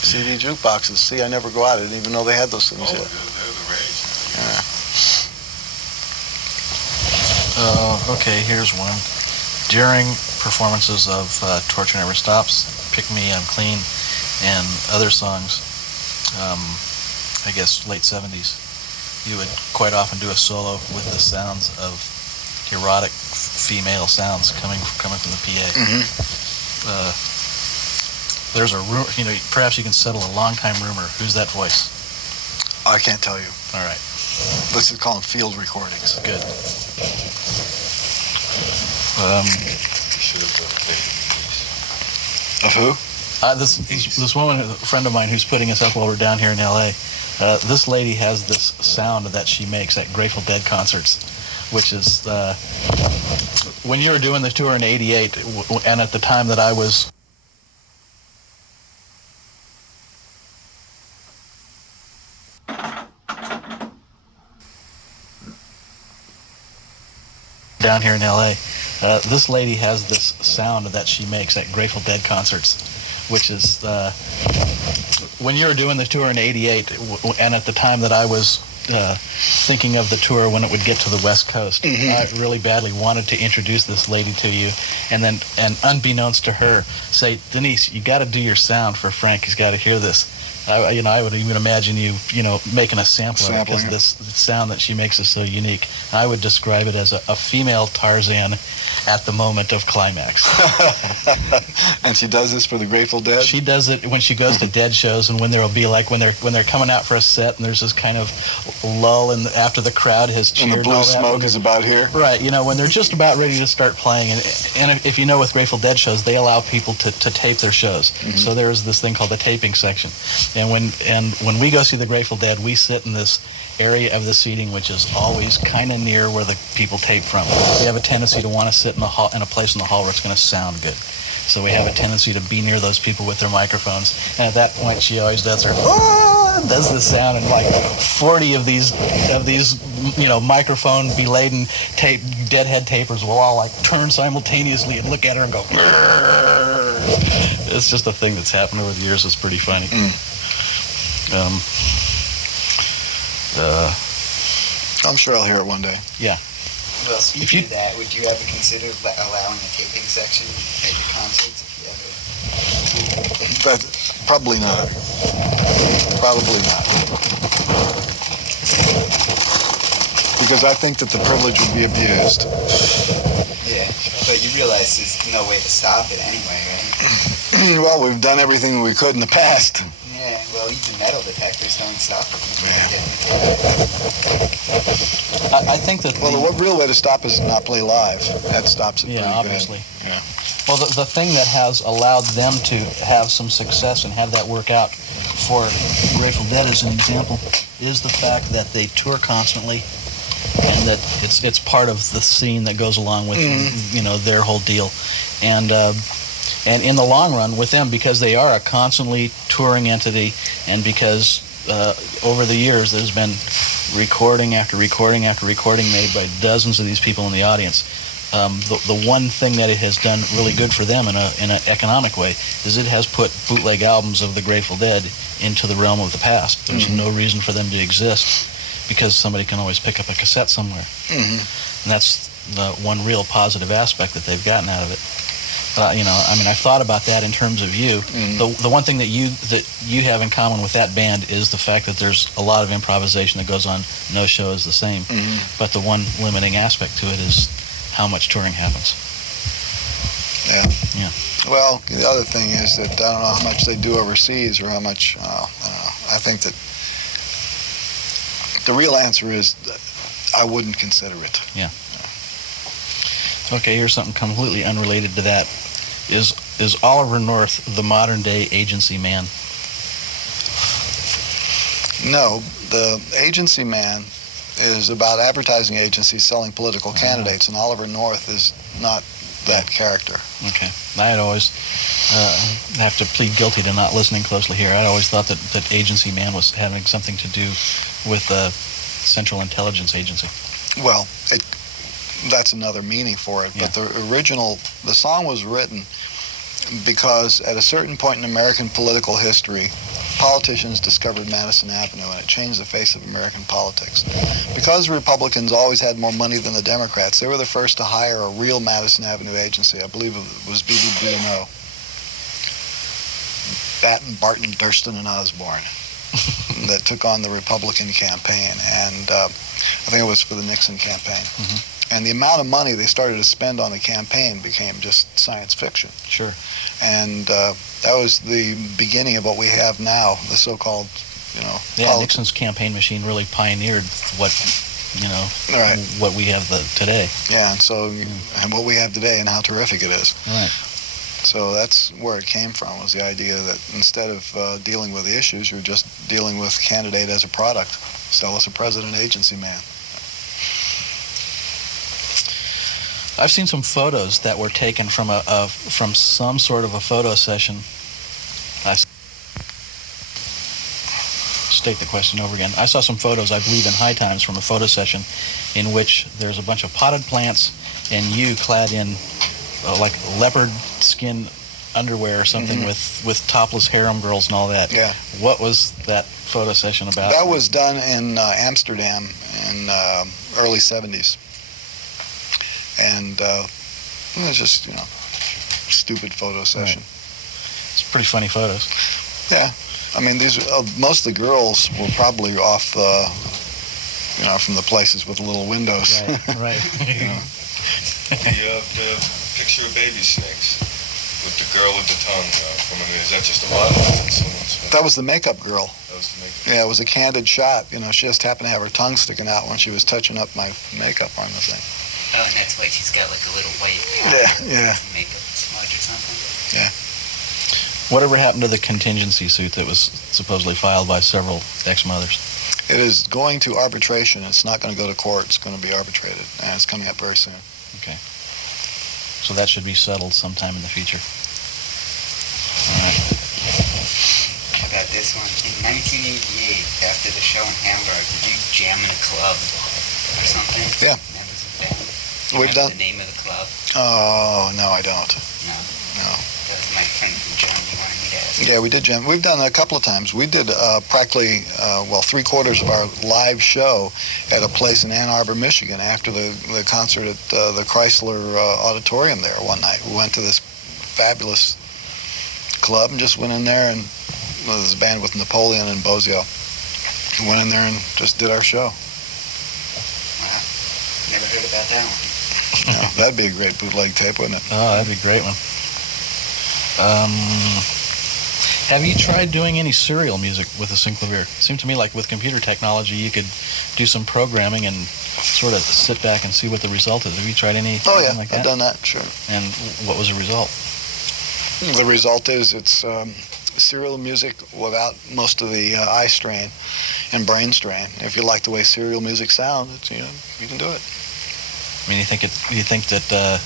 CD jukeboxes. See, I never go out. I didn't even know they had those things yet. They're the rage. Yeah. Okay, here's one. During performances of Torture Never Stops, Pick Me, I'm Clean, and other songs, I guess late 70s, you would quite often do a solo with the sounds of erotic female sounds coming from the PA. There's a rumor, perhaps you can settle a long-time rumor. Who's that voice? I can't tell you. All right. Let's just call them field recordings. Good. Of who? This woman, a friend of mine who's putting us up while we're down here in L.A., this lady has this sound that she makes at Grateful Dead concerts, which is, when you were doing the tour in '88, and at the time that I was down here in L.A., this lady has this sound that she makes at Grateful Dead concerts, which is, when you were doing the tour in '88, and at the time that I was thinking of the tour when it would get to the West Coast, I really badly wanted to introduce this lady to you, and unbeknownst to her, say, Denise, you got to do your sound for Frank. He's got to hear this. I would even imagine you making a sample of it, because this sound that she makes is so unique. I would describe it as a female Tarzan at the moment of climax. And she does this for the Grateful Dead? She does it when she goes to Dead shows, and when there'll be when they're coming out for a set, and there's this kind of lull after the crowd has cheered. And the blue smoke is about here? Right, when they're just about ready to start playing. And if you know, with Grateful Dead shows, they allow people to tape their shows. So there's this thing called the taping section. And when we go see the Grateful Dead, we sit in this area of the seating which is always kind of near where the people tape from. We have a tendency to want to sit in a place in the hall where it's going to sound good. So we have a tendency to be near those people with their microphones. And at that point, she always does her does this sound, and 40 of these microphone beladen deadhead tapers will all turn simultaneously and look at her and go. Grrr. It's just a thing that's happened over the years. It's pretty funny. I'm sure I'll hear it one day. Yeah. Well, speaking of that, would you ever consider allowing a taping section at your concerts if you ever? Probably not. Probably not. Because I think that the privilege would be abused. Yeah, but you realize there's no way to stop it anyway, right? Well, we've done everything we could in the past. Yeah, well, even metal detectors don't stop it. I think that... Well, the real way to stop is not play live. That stops it pretty obviously. bad. Yeah. Well, the thing that has allowed them to have some success and have that work out for Grateful Dead, as an example, is the fact that they tour constantly, and that it's part of the scene that goes along with their whole deal, and in the long run with them, because they are a constantly touring entity, and because over the years there's been recording after recording after recording made by dozens of these people in the audience. The one thing that it has done really good for them in an economic way is it has put bootleg albums of the Grateful Dead into the realm of the past. There's no reason for them to exist, because somebody can always pick up a cassette somewhere. And that's the one real positive aspect that they've gotten out of it. I've thought about that in terms of you. The one thing that you have in common with that band is the fact that there's a lot of improvisation that goes on. No show is the same. But the one limiting aspect to it is how much touring happens. Yeah. Yeah. Well, the other thing is that I don't know how much they do overseas or how much, I don't know. I think that the real answer is that I wouldn't consider it. Yeah. Okay, here's something completely unrelated to that. Is Oliver North the modern day agency man? No, the agency man is about advertising agencies selling political candidates, and Oliver North is not that character. Okay. I'd always have to plead guilty to not listening closely here. I'd always thought that agency man was having something to do with the Central Intelligence Agency. Well, that's another meaning for it, but the song was written because at a certain point in American political history, politicians discovered Madison Avenue, and it changed the face of American politics. Because Republicans always had more money than the Democrats, they were the first to hire a real Madison Avenue agency. I believe it was BB&O. Batten, Barton, Durston, and Osborne that took on the Republican campaign, and I think it was for the Nixon campaign. Mm-hmm. And the amount of money they started to spend on the campaign became just science fiction. Sure. And that was the beginning of what we have now, the so-called, Nixon's campaign machine really pioneered what we have today. Yeah, and what we have today and how terrific it is. Right. So that's where it came from, was the idea that instead of dealing with the issues, you're just dealing with candidate as a product. Sell us a president agency man. I've seen some photos that were taken from from some sort of a photo session. I state the question over again. I saw some photos, I believe, in High Times from a photo session in which there's a bunch of potted plants and you clad in like leopard skin underwear or something with topless harem girls and all that. Yeah. What was that photo session about? That was done in Amsterdam in early 70s. And it was just, stupid photo session. Right. It's pretty funny photos. Yeah. I mean, most of the girls were probably off, from the places with little windows. Right. The picture of baby snakes with the girl with the tongue. Is that just a model? That was the makeup girl. That was the makeup. Yeah, it was a candid shot. She just happened to have her tongue sticking out when she was touching up my makeup on the thing. Oh, and that's why she's got like a little white makeup smudge or something? Yeah. Whatever happened to the contingency suit that was supposedly filed by several ex-mothers? It is going to arbitration. It's not going to go to court. It's going to be arbitrated, and it's coming up very soon. Okay. So that should be settled sometime in the future. All right. How about this one? In 1988, after the show in Hamburg, did you jam in a club or something? Yeah. Members of the band? We've done. The name of the club? Oh, no, I don't. No. No. That was my friend from Germany wanted me to ask. Yeah, we did jam. We've done it a couple of times. We did practically, 3/4 of our live show at a place in Ann Arbor, Michigan, after the concert at the Chrysler Auditorium there one night. We went to this fabulous club and just went in there, and there was a band with Napoleon and Bozio. We went in there and just did our show. Wow. Never heard about that one. That'd be a great bootleg tape, wouldn't it? Oh, that'd be a great one. Have you tried doing any serial music with a synclavier? It seemed to me like with computer technology you could do some programming and sort of sit back and see what the result is. Have you tried anything like that? I've done that, sure. And what was the result? The result is it's serial music without most of the eye strain and brain strain. If you like the way serial music sounds, you can do it. I mean, you think that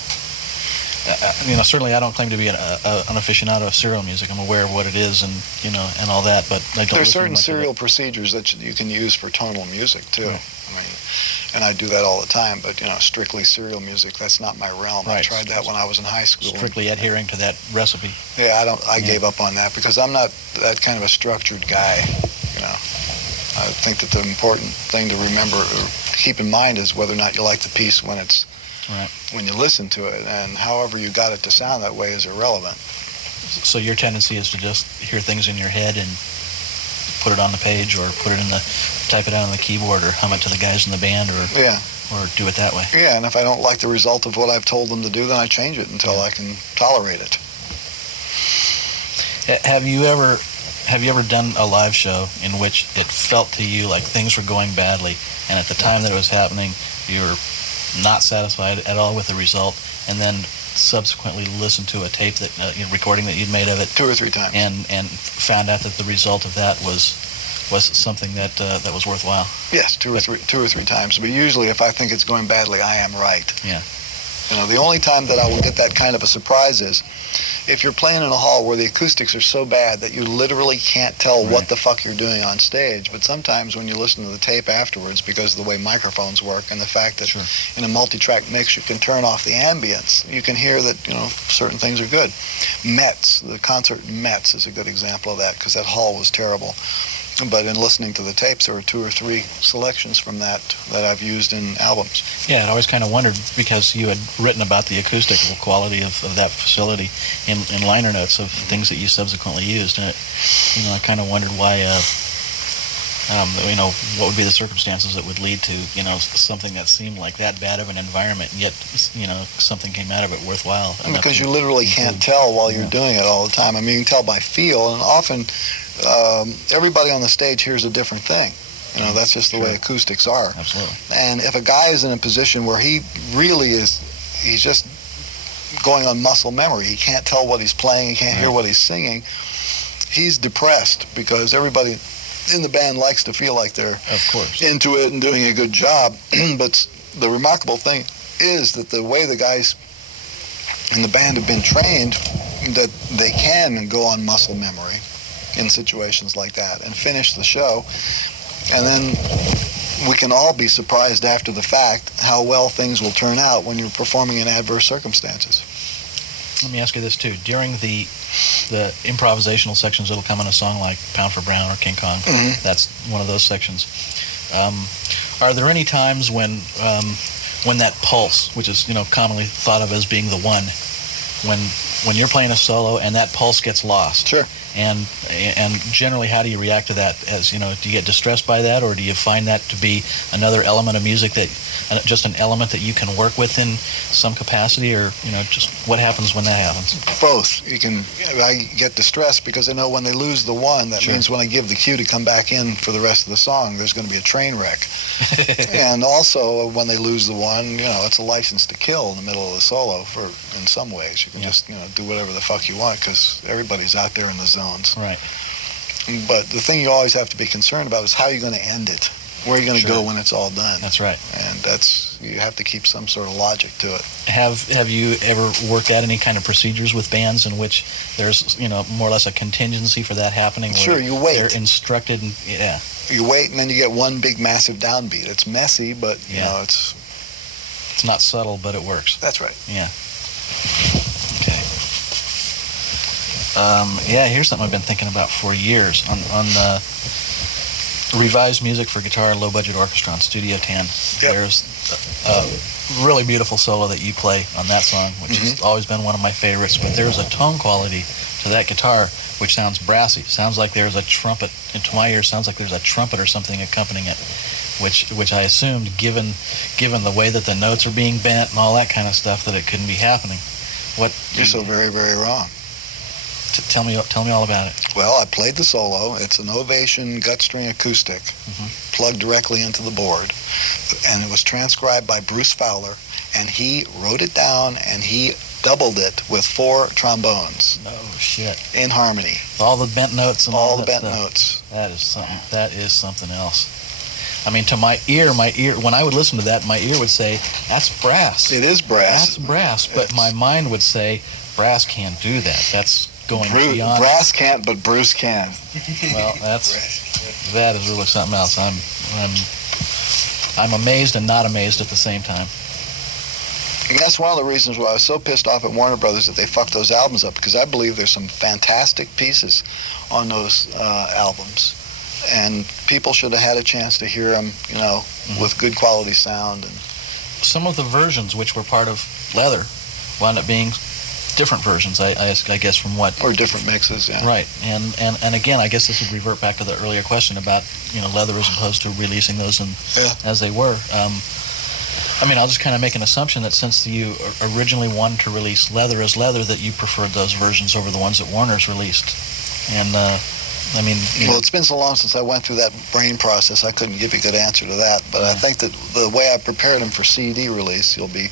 certainly I don't claim to be an aficionado of serial music. I'm aware of what it is and all that, but I don't. There's certain serial procedures that you can use for tonal music too. Right. I mean, and I do that all the time. But strictly serial music, that's not my realm. Right. I tried that when I was in high school. Strictly adhering to that recipe. Yeah, I gave up on that because I'm not that kind of a structured guy. I think that the important thing to remember or keep in mind is whether or not you like the piece when you listen to it, and however you got it to sound that way is irrelevant. So your tendency is to just hear things in your head and put it on the page, or type it out on the keyboard, or hum it to the guys in the band, or do it that way. Yeah, and if I don't like the result of what I've told them to do, then I change it until I can tolerate it. Have you ever done a live show in which it felt to you like things were going badly, and at the time that it was happening, you were not satisfied at all with the result, and then subsequently listened to a tape that recording that you'd made of it 2 or 3 times, and found out that the result of that was something that was worthwhile? Yes, 2 or 3 times. But usually, if I think it's going badly, I am right. Yeah. The only time that I will get that kind of a surprise is if you're playing in a hall where the acoustics are so bad that you literally can't tell what the fuck you're doing on stage. But sometimes when you listen to the tape afterwards, because of the way microphones work and the fact that in a multi-track mix you can turn off the ambience, you can hear that certain things are good. Metz, the concert in Metz is a good example of that, because that hall was terrible. But in listening to the tapes, there were 2 or 3 selections from that I've used in albums. Yeah, I'd always kind of wondered, because you had written about the acoustical quality of that facility in liner notes of things that you subsequently used, and I kind of wondered why, what would be the circumstances that would lead to, something that seemed like that bad of an environment, and yet, something came out of it worthwhile. Because you literally can't tell while you're doing it all the time. I mean, you can tell by feel, and often everybody on the stage hears a different thing. That's just the way acoustics are. Absolutely. And if a guy is in a position where he really he's just going on muscle memory, he can't tell what he's playing, he can't hear what he's singing, he's depressed, because everybody in the band likes to feel like they're into it and doing a good job. But the remarkable thing is that the way the guys in the band have been trained, that they can go on muscle memory in situations like that and finish the show. And then we can all be surprised after the fact how well things will turn out when you're performing in adverse circumstances. Let me ask you this too. During the improvisational sections that'll come in a song like Pound for Brown or King Kong, that's one of those sections. Are there any times when that pulse, which is commonly thought of as being the one, when you're playing a solo and that pulse gets lost? Sure. And generally, how do you react to that? As do you get distressed by that, or do you find that to be another element of music, that just an element that you can work with in some capacity, or just what happens when that happens? Both. I get distressed because I know when they lose the one, that means when I give the cue to come back in for the rest of the song, there's going to be a train wreck. And also when they lose the one, it's a license to kill in the middle of the solo. In some ways, you can just do whatever the fuck you want, because everybody's out there in the zones. Right. But the thing you always have to be concerned about is how you're going to end it. Where are you going to go when it's all done? That's right. And you have to keep some sort of logic to it. Have you ever worked out any kind of procedures with bands in which there's more or less a contingency for that happening? Sure, you wait. They're instructed, You wait, and then you get one big massive downbeat. It's messy, but it's not subtle, but it works. That's right. Yeah. Okay. Here's something I've been thinking about for years on revised music for guitar and low-budget orchestra on Studio 10. Yep. There's a really beautiful solo that you play on that song, which has always been one of my favorites. But there's a tone quality to that guitar which sounds brassy. Sounds like there's a trumpet. To my ear, sounds like there's a trumpet or something accompanying it, which I assumed, given the way that the notes are being bent and all that kind of stuff, that it couldn't be happening. You're so very, very wrong. Tell me all about it. Well, I played the solo. It's an Ovation gut string acoustic, plugged directly into the board, and it was transcribed by Bruce Fowler, and he wrote it down and he doubled it with 4 trombones. Oh shit! In harmony. All the bent notes and all the bent stuff. notes. That is something. That is something else. I mean, to my ear, when I would listen to that, my ear would say, "That's brass." It is brass. That's brass, but my mind would say, "Brass can't do that. That's going beyond." Brass can't, but Bruce can. Well, that is really something else. I'm amazed and not amazed at the same time. And that's one of the reasons why I was so pissed off at Warner Brothers that they fucked those albums up, because I believe there's some fantastic pieces on those albums, and people should have had a chance to hear them, with good quality sound. And some of the versions which were part of Leather wound up being different versions, I guess, from what... Or different mixes, yeah. Right, and again, I guess this would revert back to the earlier question about, Leather as opposed to releasing those as they were. I'll just kind of make an assumption that since you originally wanted to release Leather as Leather, that you preferred those versions over the ones that Warner's released. And I mean, Well, it's been so long since I went through that brain process, I couldn't give you a good answer to that. But I think that the way I prepared them for CD release, you'll be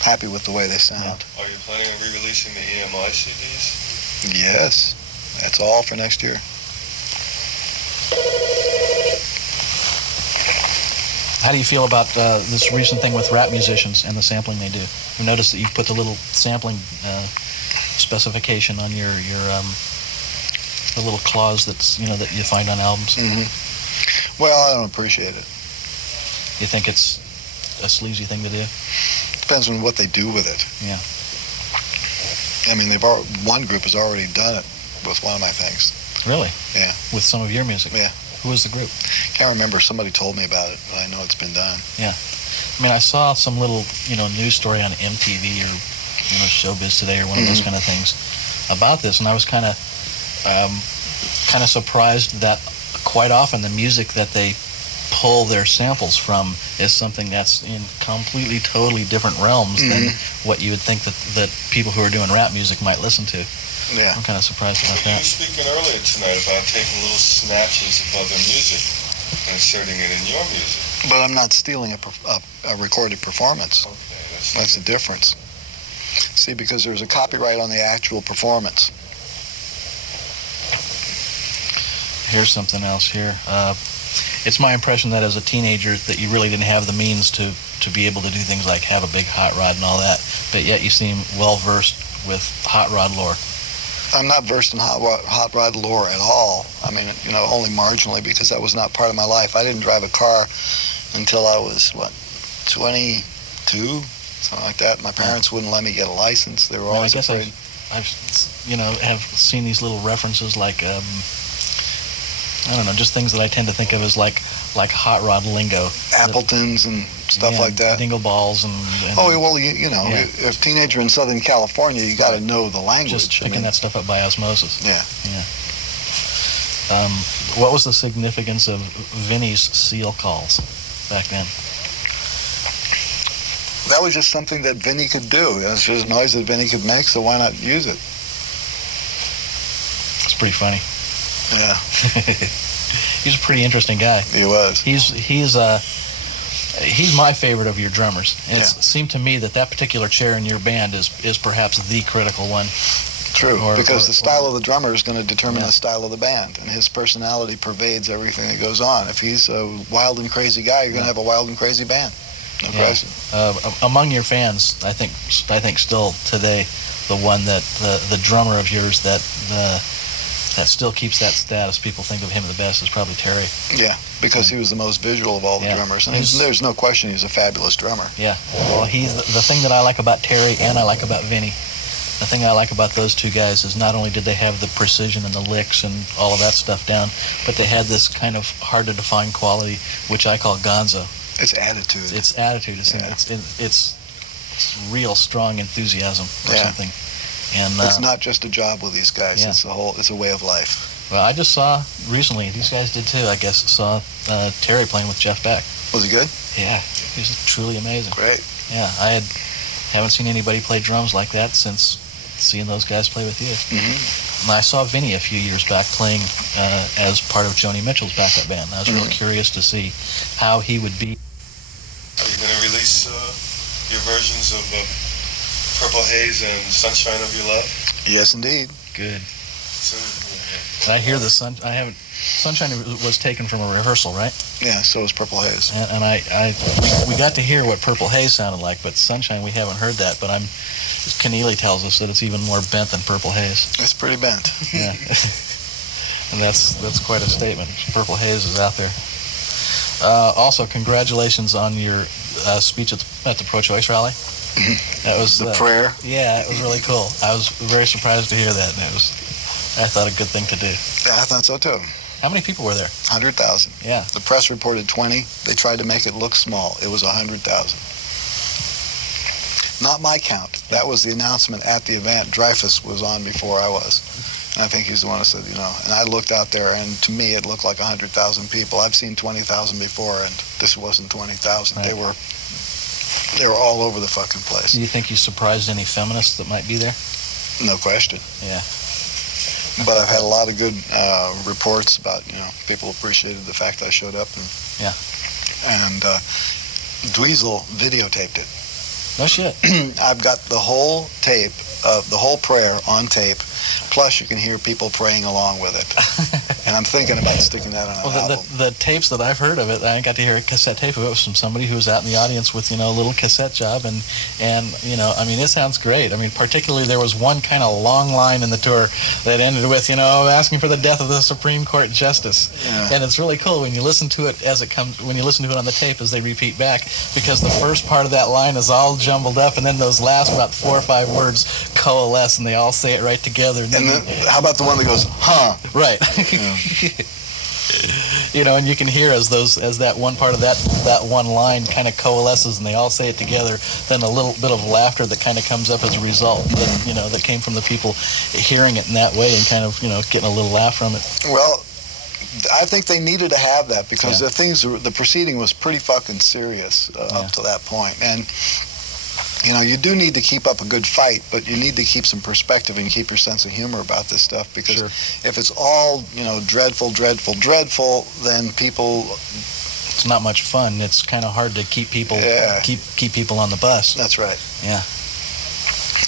happy with the way they sound. Are you planning on re-releasing the EMI CDs? Yes, that's all for next year. how do you feel about this recent thing with rap musicians and the sampling they do? You notice that you've put the little sampling specification on your the little clause that's that you find on albums. Mm-hmm. Well, I don't appreciate it. You think it's a sleazy thing to do? Depends on what they do with it. Yeah. I mean, one group has already done it with one of my things. Really? Yeah. With some of your music? Yeah. Who was the group? Can't remember. Somebody told me about it, but I know it's been done. Yeah. I mean, I saw some little, news story on MTV or, Showbiz Today or one of those kind of things about this, and I was kind of surprised that quite often the music that they pull their samples from is something that's in completely, totally different realms than what you would think that people who are doing rap music might listen to. Yeah. I'm kind of surprised about You that. were speaking earlier tonight about taking little snatches of other music and inserting it in your music. But I'm not stealing a recorded performance. Okay, That's the difference. See, because there's a copyright on the actual performance. Here's something else here. It's my impression that as a teenager that you really didn't have the means to be able to do things like have a big hot rod and all that, but yet you seem well versed with hot rod lore. I'm not versed in hot rod lore at all. I mean, only marginally, because that was not part of my life. I didn't drive a car until I was, 22? Something like that. My parents wouldn't let me get a license. They were always afraid. I've have seen these little references like, I don't know, just things that I tend to think of as like hot rod lingo. Appletons and stuff like that. Dingle balls and oh, well, if a teenager in Southern California, you got to know the language. Just picking that stuff up by osmosis. Yeah. What was the significance of Vinny's seal calls back then? That was just something that Vinny could do. It was just a noise that Vinny could make, so why not use it? It's pretty funny. Yeah. He's a pretty interesting guy. He was. He's my favorite of your drummers. And it seemed to me that particular chair in your band is perhaps the critical one. True, because the style of the drummer is going to determine the style of the band, and his personality pervades everything that goes on. If he's a wild and crazy guy, you're going to have a wild and crazy band. No question. Among your fans, I think still today, the one that the drummer of yours that still keeps that status, people think of him the best, is probably Terry. Yeah, because he was the most visual of all the drummers, and there's no question he's a fabulous drummer. Yeah. Well, he's the thing that I like about Terry and I like about Vinny. The thing I like about those two guys is not only did they have the precision and the licks and all of that stuff down, but they had this kind of hard to define quality, which I call gonzo. It's attitude. It's attitude. It's real strong enthusiasm or something. And it's not just a job with these guys. Yeah. It's a way of life. Well, I just saw recently, these guys did too, I guess, saw Terry playing with Jeff Beck. Was he good? Yeah, he was truly amazing. Great. Yeah, haven't seen anybody play drums like that since seeing those guys play with you. Mm-hmm. And I saw Vinny a few years back playing as part of Joni Mitchell's backup band. I was really curious to see how he would be. Are you going to release your versions of Purple Haze and Sunshine of Your Love? Yes, indeed. Good. So, I hear Sunshine was taken from a rehearsal, right? Yeah, so is Purple Haze. And we got to hear what Purple Haze sounded like, but Sunshine, we haven't heard that. But Keneally tells us that it's even more bent than Purple Haze. It's pretty bent. Yeah. And that's quite a statement. Purple Haze is out there. Also, congratulations on your speech at the pro-choice rally. That was the prayer. Yeah, it was really cool. I was very surprised to hear that, and I thought a good thing to do. Yeah, I thought so too. How many people were there? 100,000. Yeah. The press reported 20. They tried to make it look small. It was 100,000. Not my count. That was the announcement at the event. Dreyfus was on before I was. And I think he's the one who said, and I looked out there, and to me it looked like 100,000 people. I've seen 20,000 before, and this wasn't 20,000. Right. They were all over the fucking place. Do you think you surprised any feminists that might be there? No question. Yeah. But I've had a lot of good reports about, people appreciated the fact I showed up. And Dweezil videotaped it. No shit. I've got the whole tape, the whole prayer on tape, plus you can hear people praying along with it. And I'm thinking about sticking that on an album. The tapes that I've heard of it, I got to hear a cassette tape of it from somebody who was out in the audience with, a little cassette job, and it sounds great. I mean, particularly there was one kind of long line in the tour that ended with, asking for the death of the Supreme Court Justice. Yeah. And it's really cool when you listen to it when you listen to it on the tape as they repeat back, because the first part of that line is all jumbled up, and then those last about 4 or 5 words coalesce, and they all say it right together. And then, how about the one that goes, huh? Right. Yeah. And you can hear as that one part of that one line kind of coalesces and they all say it together, then a little bit of laughter that kind of comes up as a result that came from the people hearing it in that way and kind of, getting a little laugh from it. Well, I think they needed to have that because the proceeding was pretty fucking serious up to that point. And you do need to keep up a good fight, but you need to keep some perspective and keep your sense of humor about this stuff, because if it's all, dreadful, then people... It's not much fun. It's kind of hard to keep people keep people on the bus. That's right. Yeah.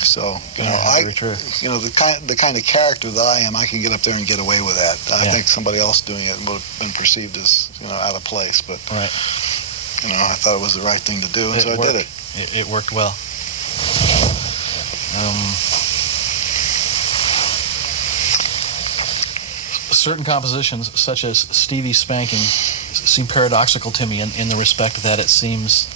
So, very true. The kind of character that I am, I can get up there and get away with that. I think somebody else doing it would have been perceived as, out of place, but right. I thought it was the right thing to do, and so I did it. It worked well. Certain compositions, such as Stevie Spanking, seem paradoxical to me in the respect that it seems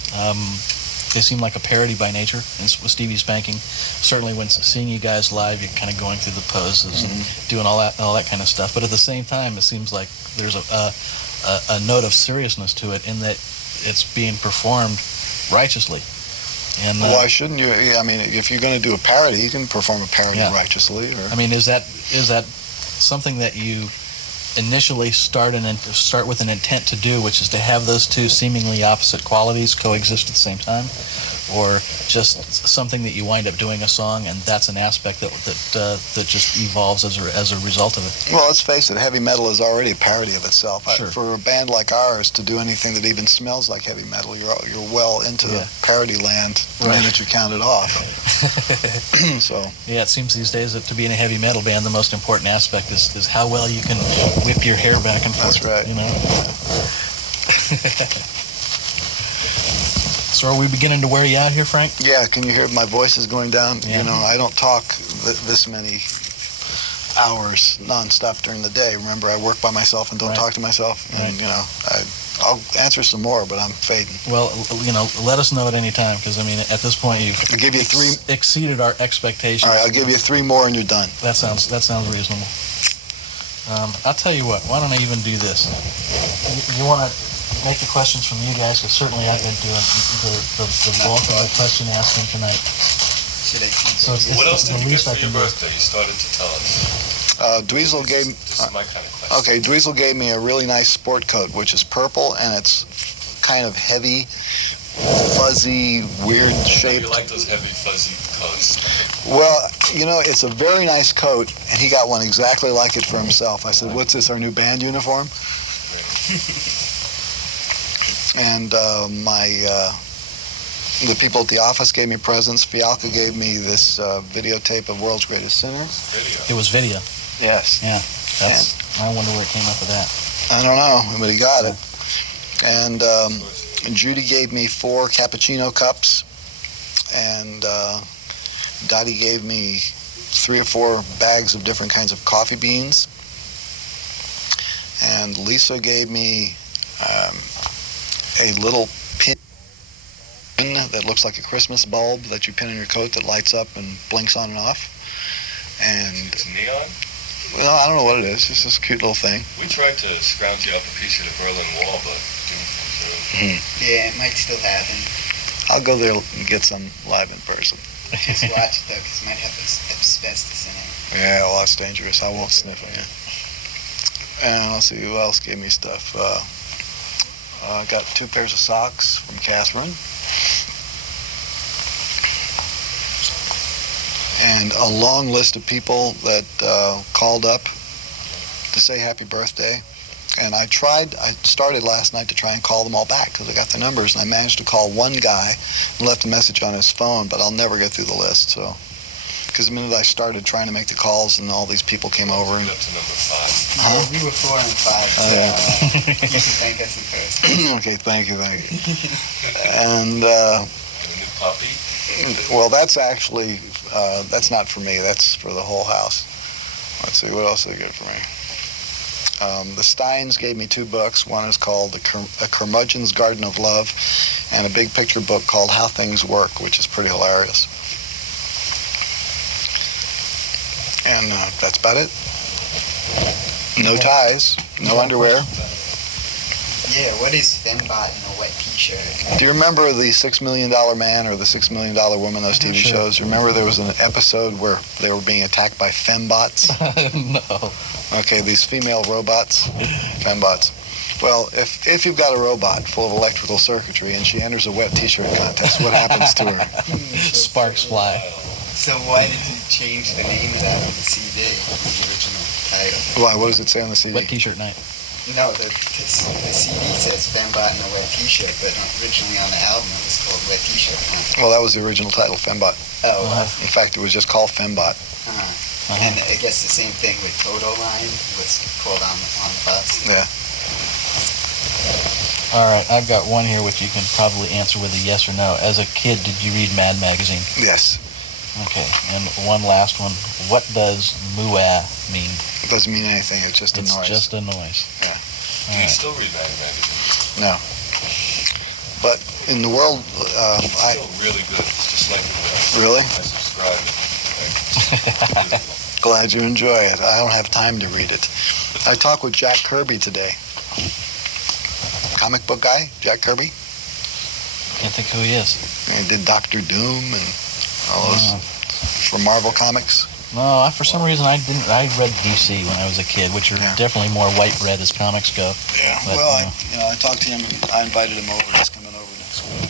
they seem like a parody by nature. And with Stevie Spanking, certainly when seeing you guys live, you're kind of going through the poses and doing all that kind of stuff. But at the same time, it seems like there's a note of seriousness to it in that it's being performed righteously. And why shouldn't you? I mean, if you're going to do a parody, you can perform a parody righteously. Or... I mean, is that something that you initially start with an intent to do, which is to have those two seemingly opposite qualities coexist at the same time, or just something that you wind up doing a song and that's an aspect that just evolves as a result of it? Well, let's face it, heavy metal is already a parody of itself. Sure. For a band like ours to do anything that even smells like heavy metal, you're well into parody land the minute you count it off. So it seems these days that to be in a heavy metal band, the most important aspect is how well you can whip your hair back and forth. That's right. So are we beginning to wear you out here, Frank? Yeah, can you hear my voice is going down? Yeah. I don't talk this many hours nonstop during the day. Remember, I work by myself and don't talk to myself. And, I'll answer some more, but I'm fading. Well, let us know at any time, because, I mean, at this point, you've exceeded our expectations. All right, I'll give you 3 more and you're done. That sounds reasonable. I'll tell you what, why don't I even do this? You want to make the questions from you guys, because certainly I've been doing the bulk of the question asking tonight. So what else did you get for your birthday? You started to tell us. Dweezil gave... This is my kind of question. Okay, Dweezil gave me a really nice sport coat, which is purple, and it's kind of heavy, fuzzy, weird shaped. You like those heavy, fuzzy coats? Well, it's a very nice coat, and he got one exactly like it for himself. I said, what's this, our new band uniform? And the people at the office gave me presents. Fialka gave me this videotape of World's Greatest Sinner. It was video. Yes. Yeah. I wonder where it came up with that. I don't know, but he got it. And Judy gave me 4 cappuccino cups, and Dottie gave me 3 or 4 bags of different kinds of coffee beans, and Lisa gave me a little pin that looks like a Christmas bulb that you pin in your coat that lights up and blinks on and off. And it's neon? Well, I don't know what it is. It's just a cute little thing. We tried to scrounge you up a piece of the Berlin Wall, but didn't come through. Yeah, it might still happen. I'll go there and get some live in person. Just watch it, though, because it might have asbestos in it. Yeah, well, that's dangerous. I won't sniff it. And let's see, who else gave me stuff. I got 2 pairs of socks from Catherine. and a long list of people that called up to say happy birthday. And I started last night to try and call them all back because I got their numbers, and I managed to call one guy and left a message on his phone, but I'll never get through the list. So, because the minute I started trying to make the calls and all these people came over. And, Up to number 5. Yeah, we were 4 and 5, so you can thank us in person. Okay, thank you. And, And a new puppy. well, that's actually, that's not for me. That's for the whole house. Let's see, what else did they get for me? The Steins gave me 2 books. One is called A Curmudgeon's Garden of Love, and a big picture book called How Things Work, which is pretty hilarious. And that's about it. No ties, no underwear. Yeah, what is Fembot in a wet t-shirt? Do you remember the $6 Million Man or the $6 Million Woman, those TV Sure. shows? Remember there was an episode where they were being attacked by fembots? No. Okay, these female robots, fembots. Well, if you've got a robot full of electrical circuitry and she enters a wet t-shirt contest, what happens to her? Sparks fly. So why did you change the name of that on the CD, the original title? Why, what does it say on the CD? Wet t-shirt night. No, the CD says Fembot in a wet t-shirt, but originally on the album it was called Wet T-shirt. Well, that was the original title, Fembot. Oh, In fact, it was just called Fembot. and I guess the same thing with Toto Line was called on the bus. Yeah. All right, I've got one here which you can probably answer with a yes or no. As a kid, did you read Mad Magazine? Yes. Okay, and one last one. What does mooah mean? It doesn't mean anything. It's just a It's noise. just a noise. Yeah. All Do you right. still read Mad Magazine? No. But in the world, It's still really good. It's just like Really? I subscribe. Like, glad you enjoy it. I don't have time to read it. I talked with Jack Kirby today. Comic book guy, Jack Kirby. Can't think who he is. He did Doctor Doom and all those for Marvel Comics. No, for some reason I didn't. I read DC when I was a kid, which are Yeah. definitely more white bread as comics go. Yeah. But, Well, I talked to him. And I invited him over. He's coming over next week.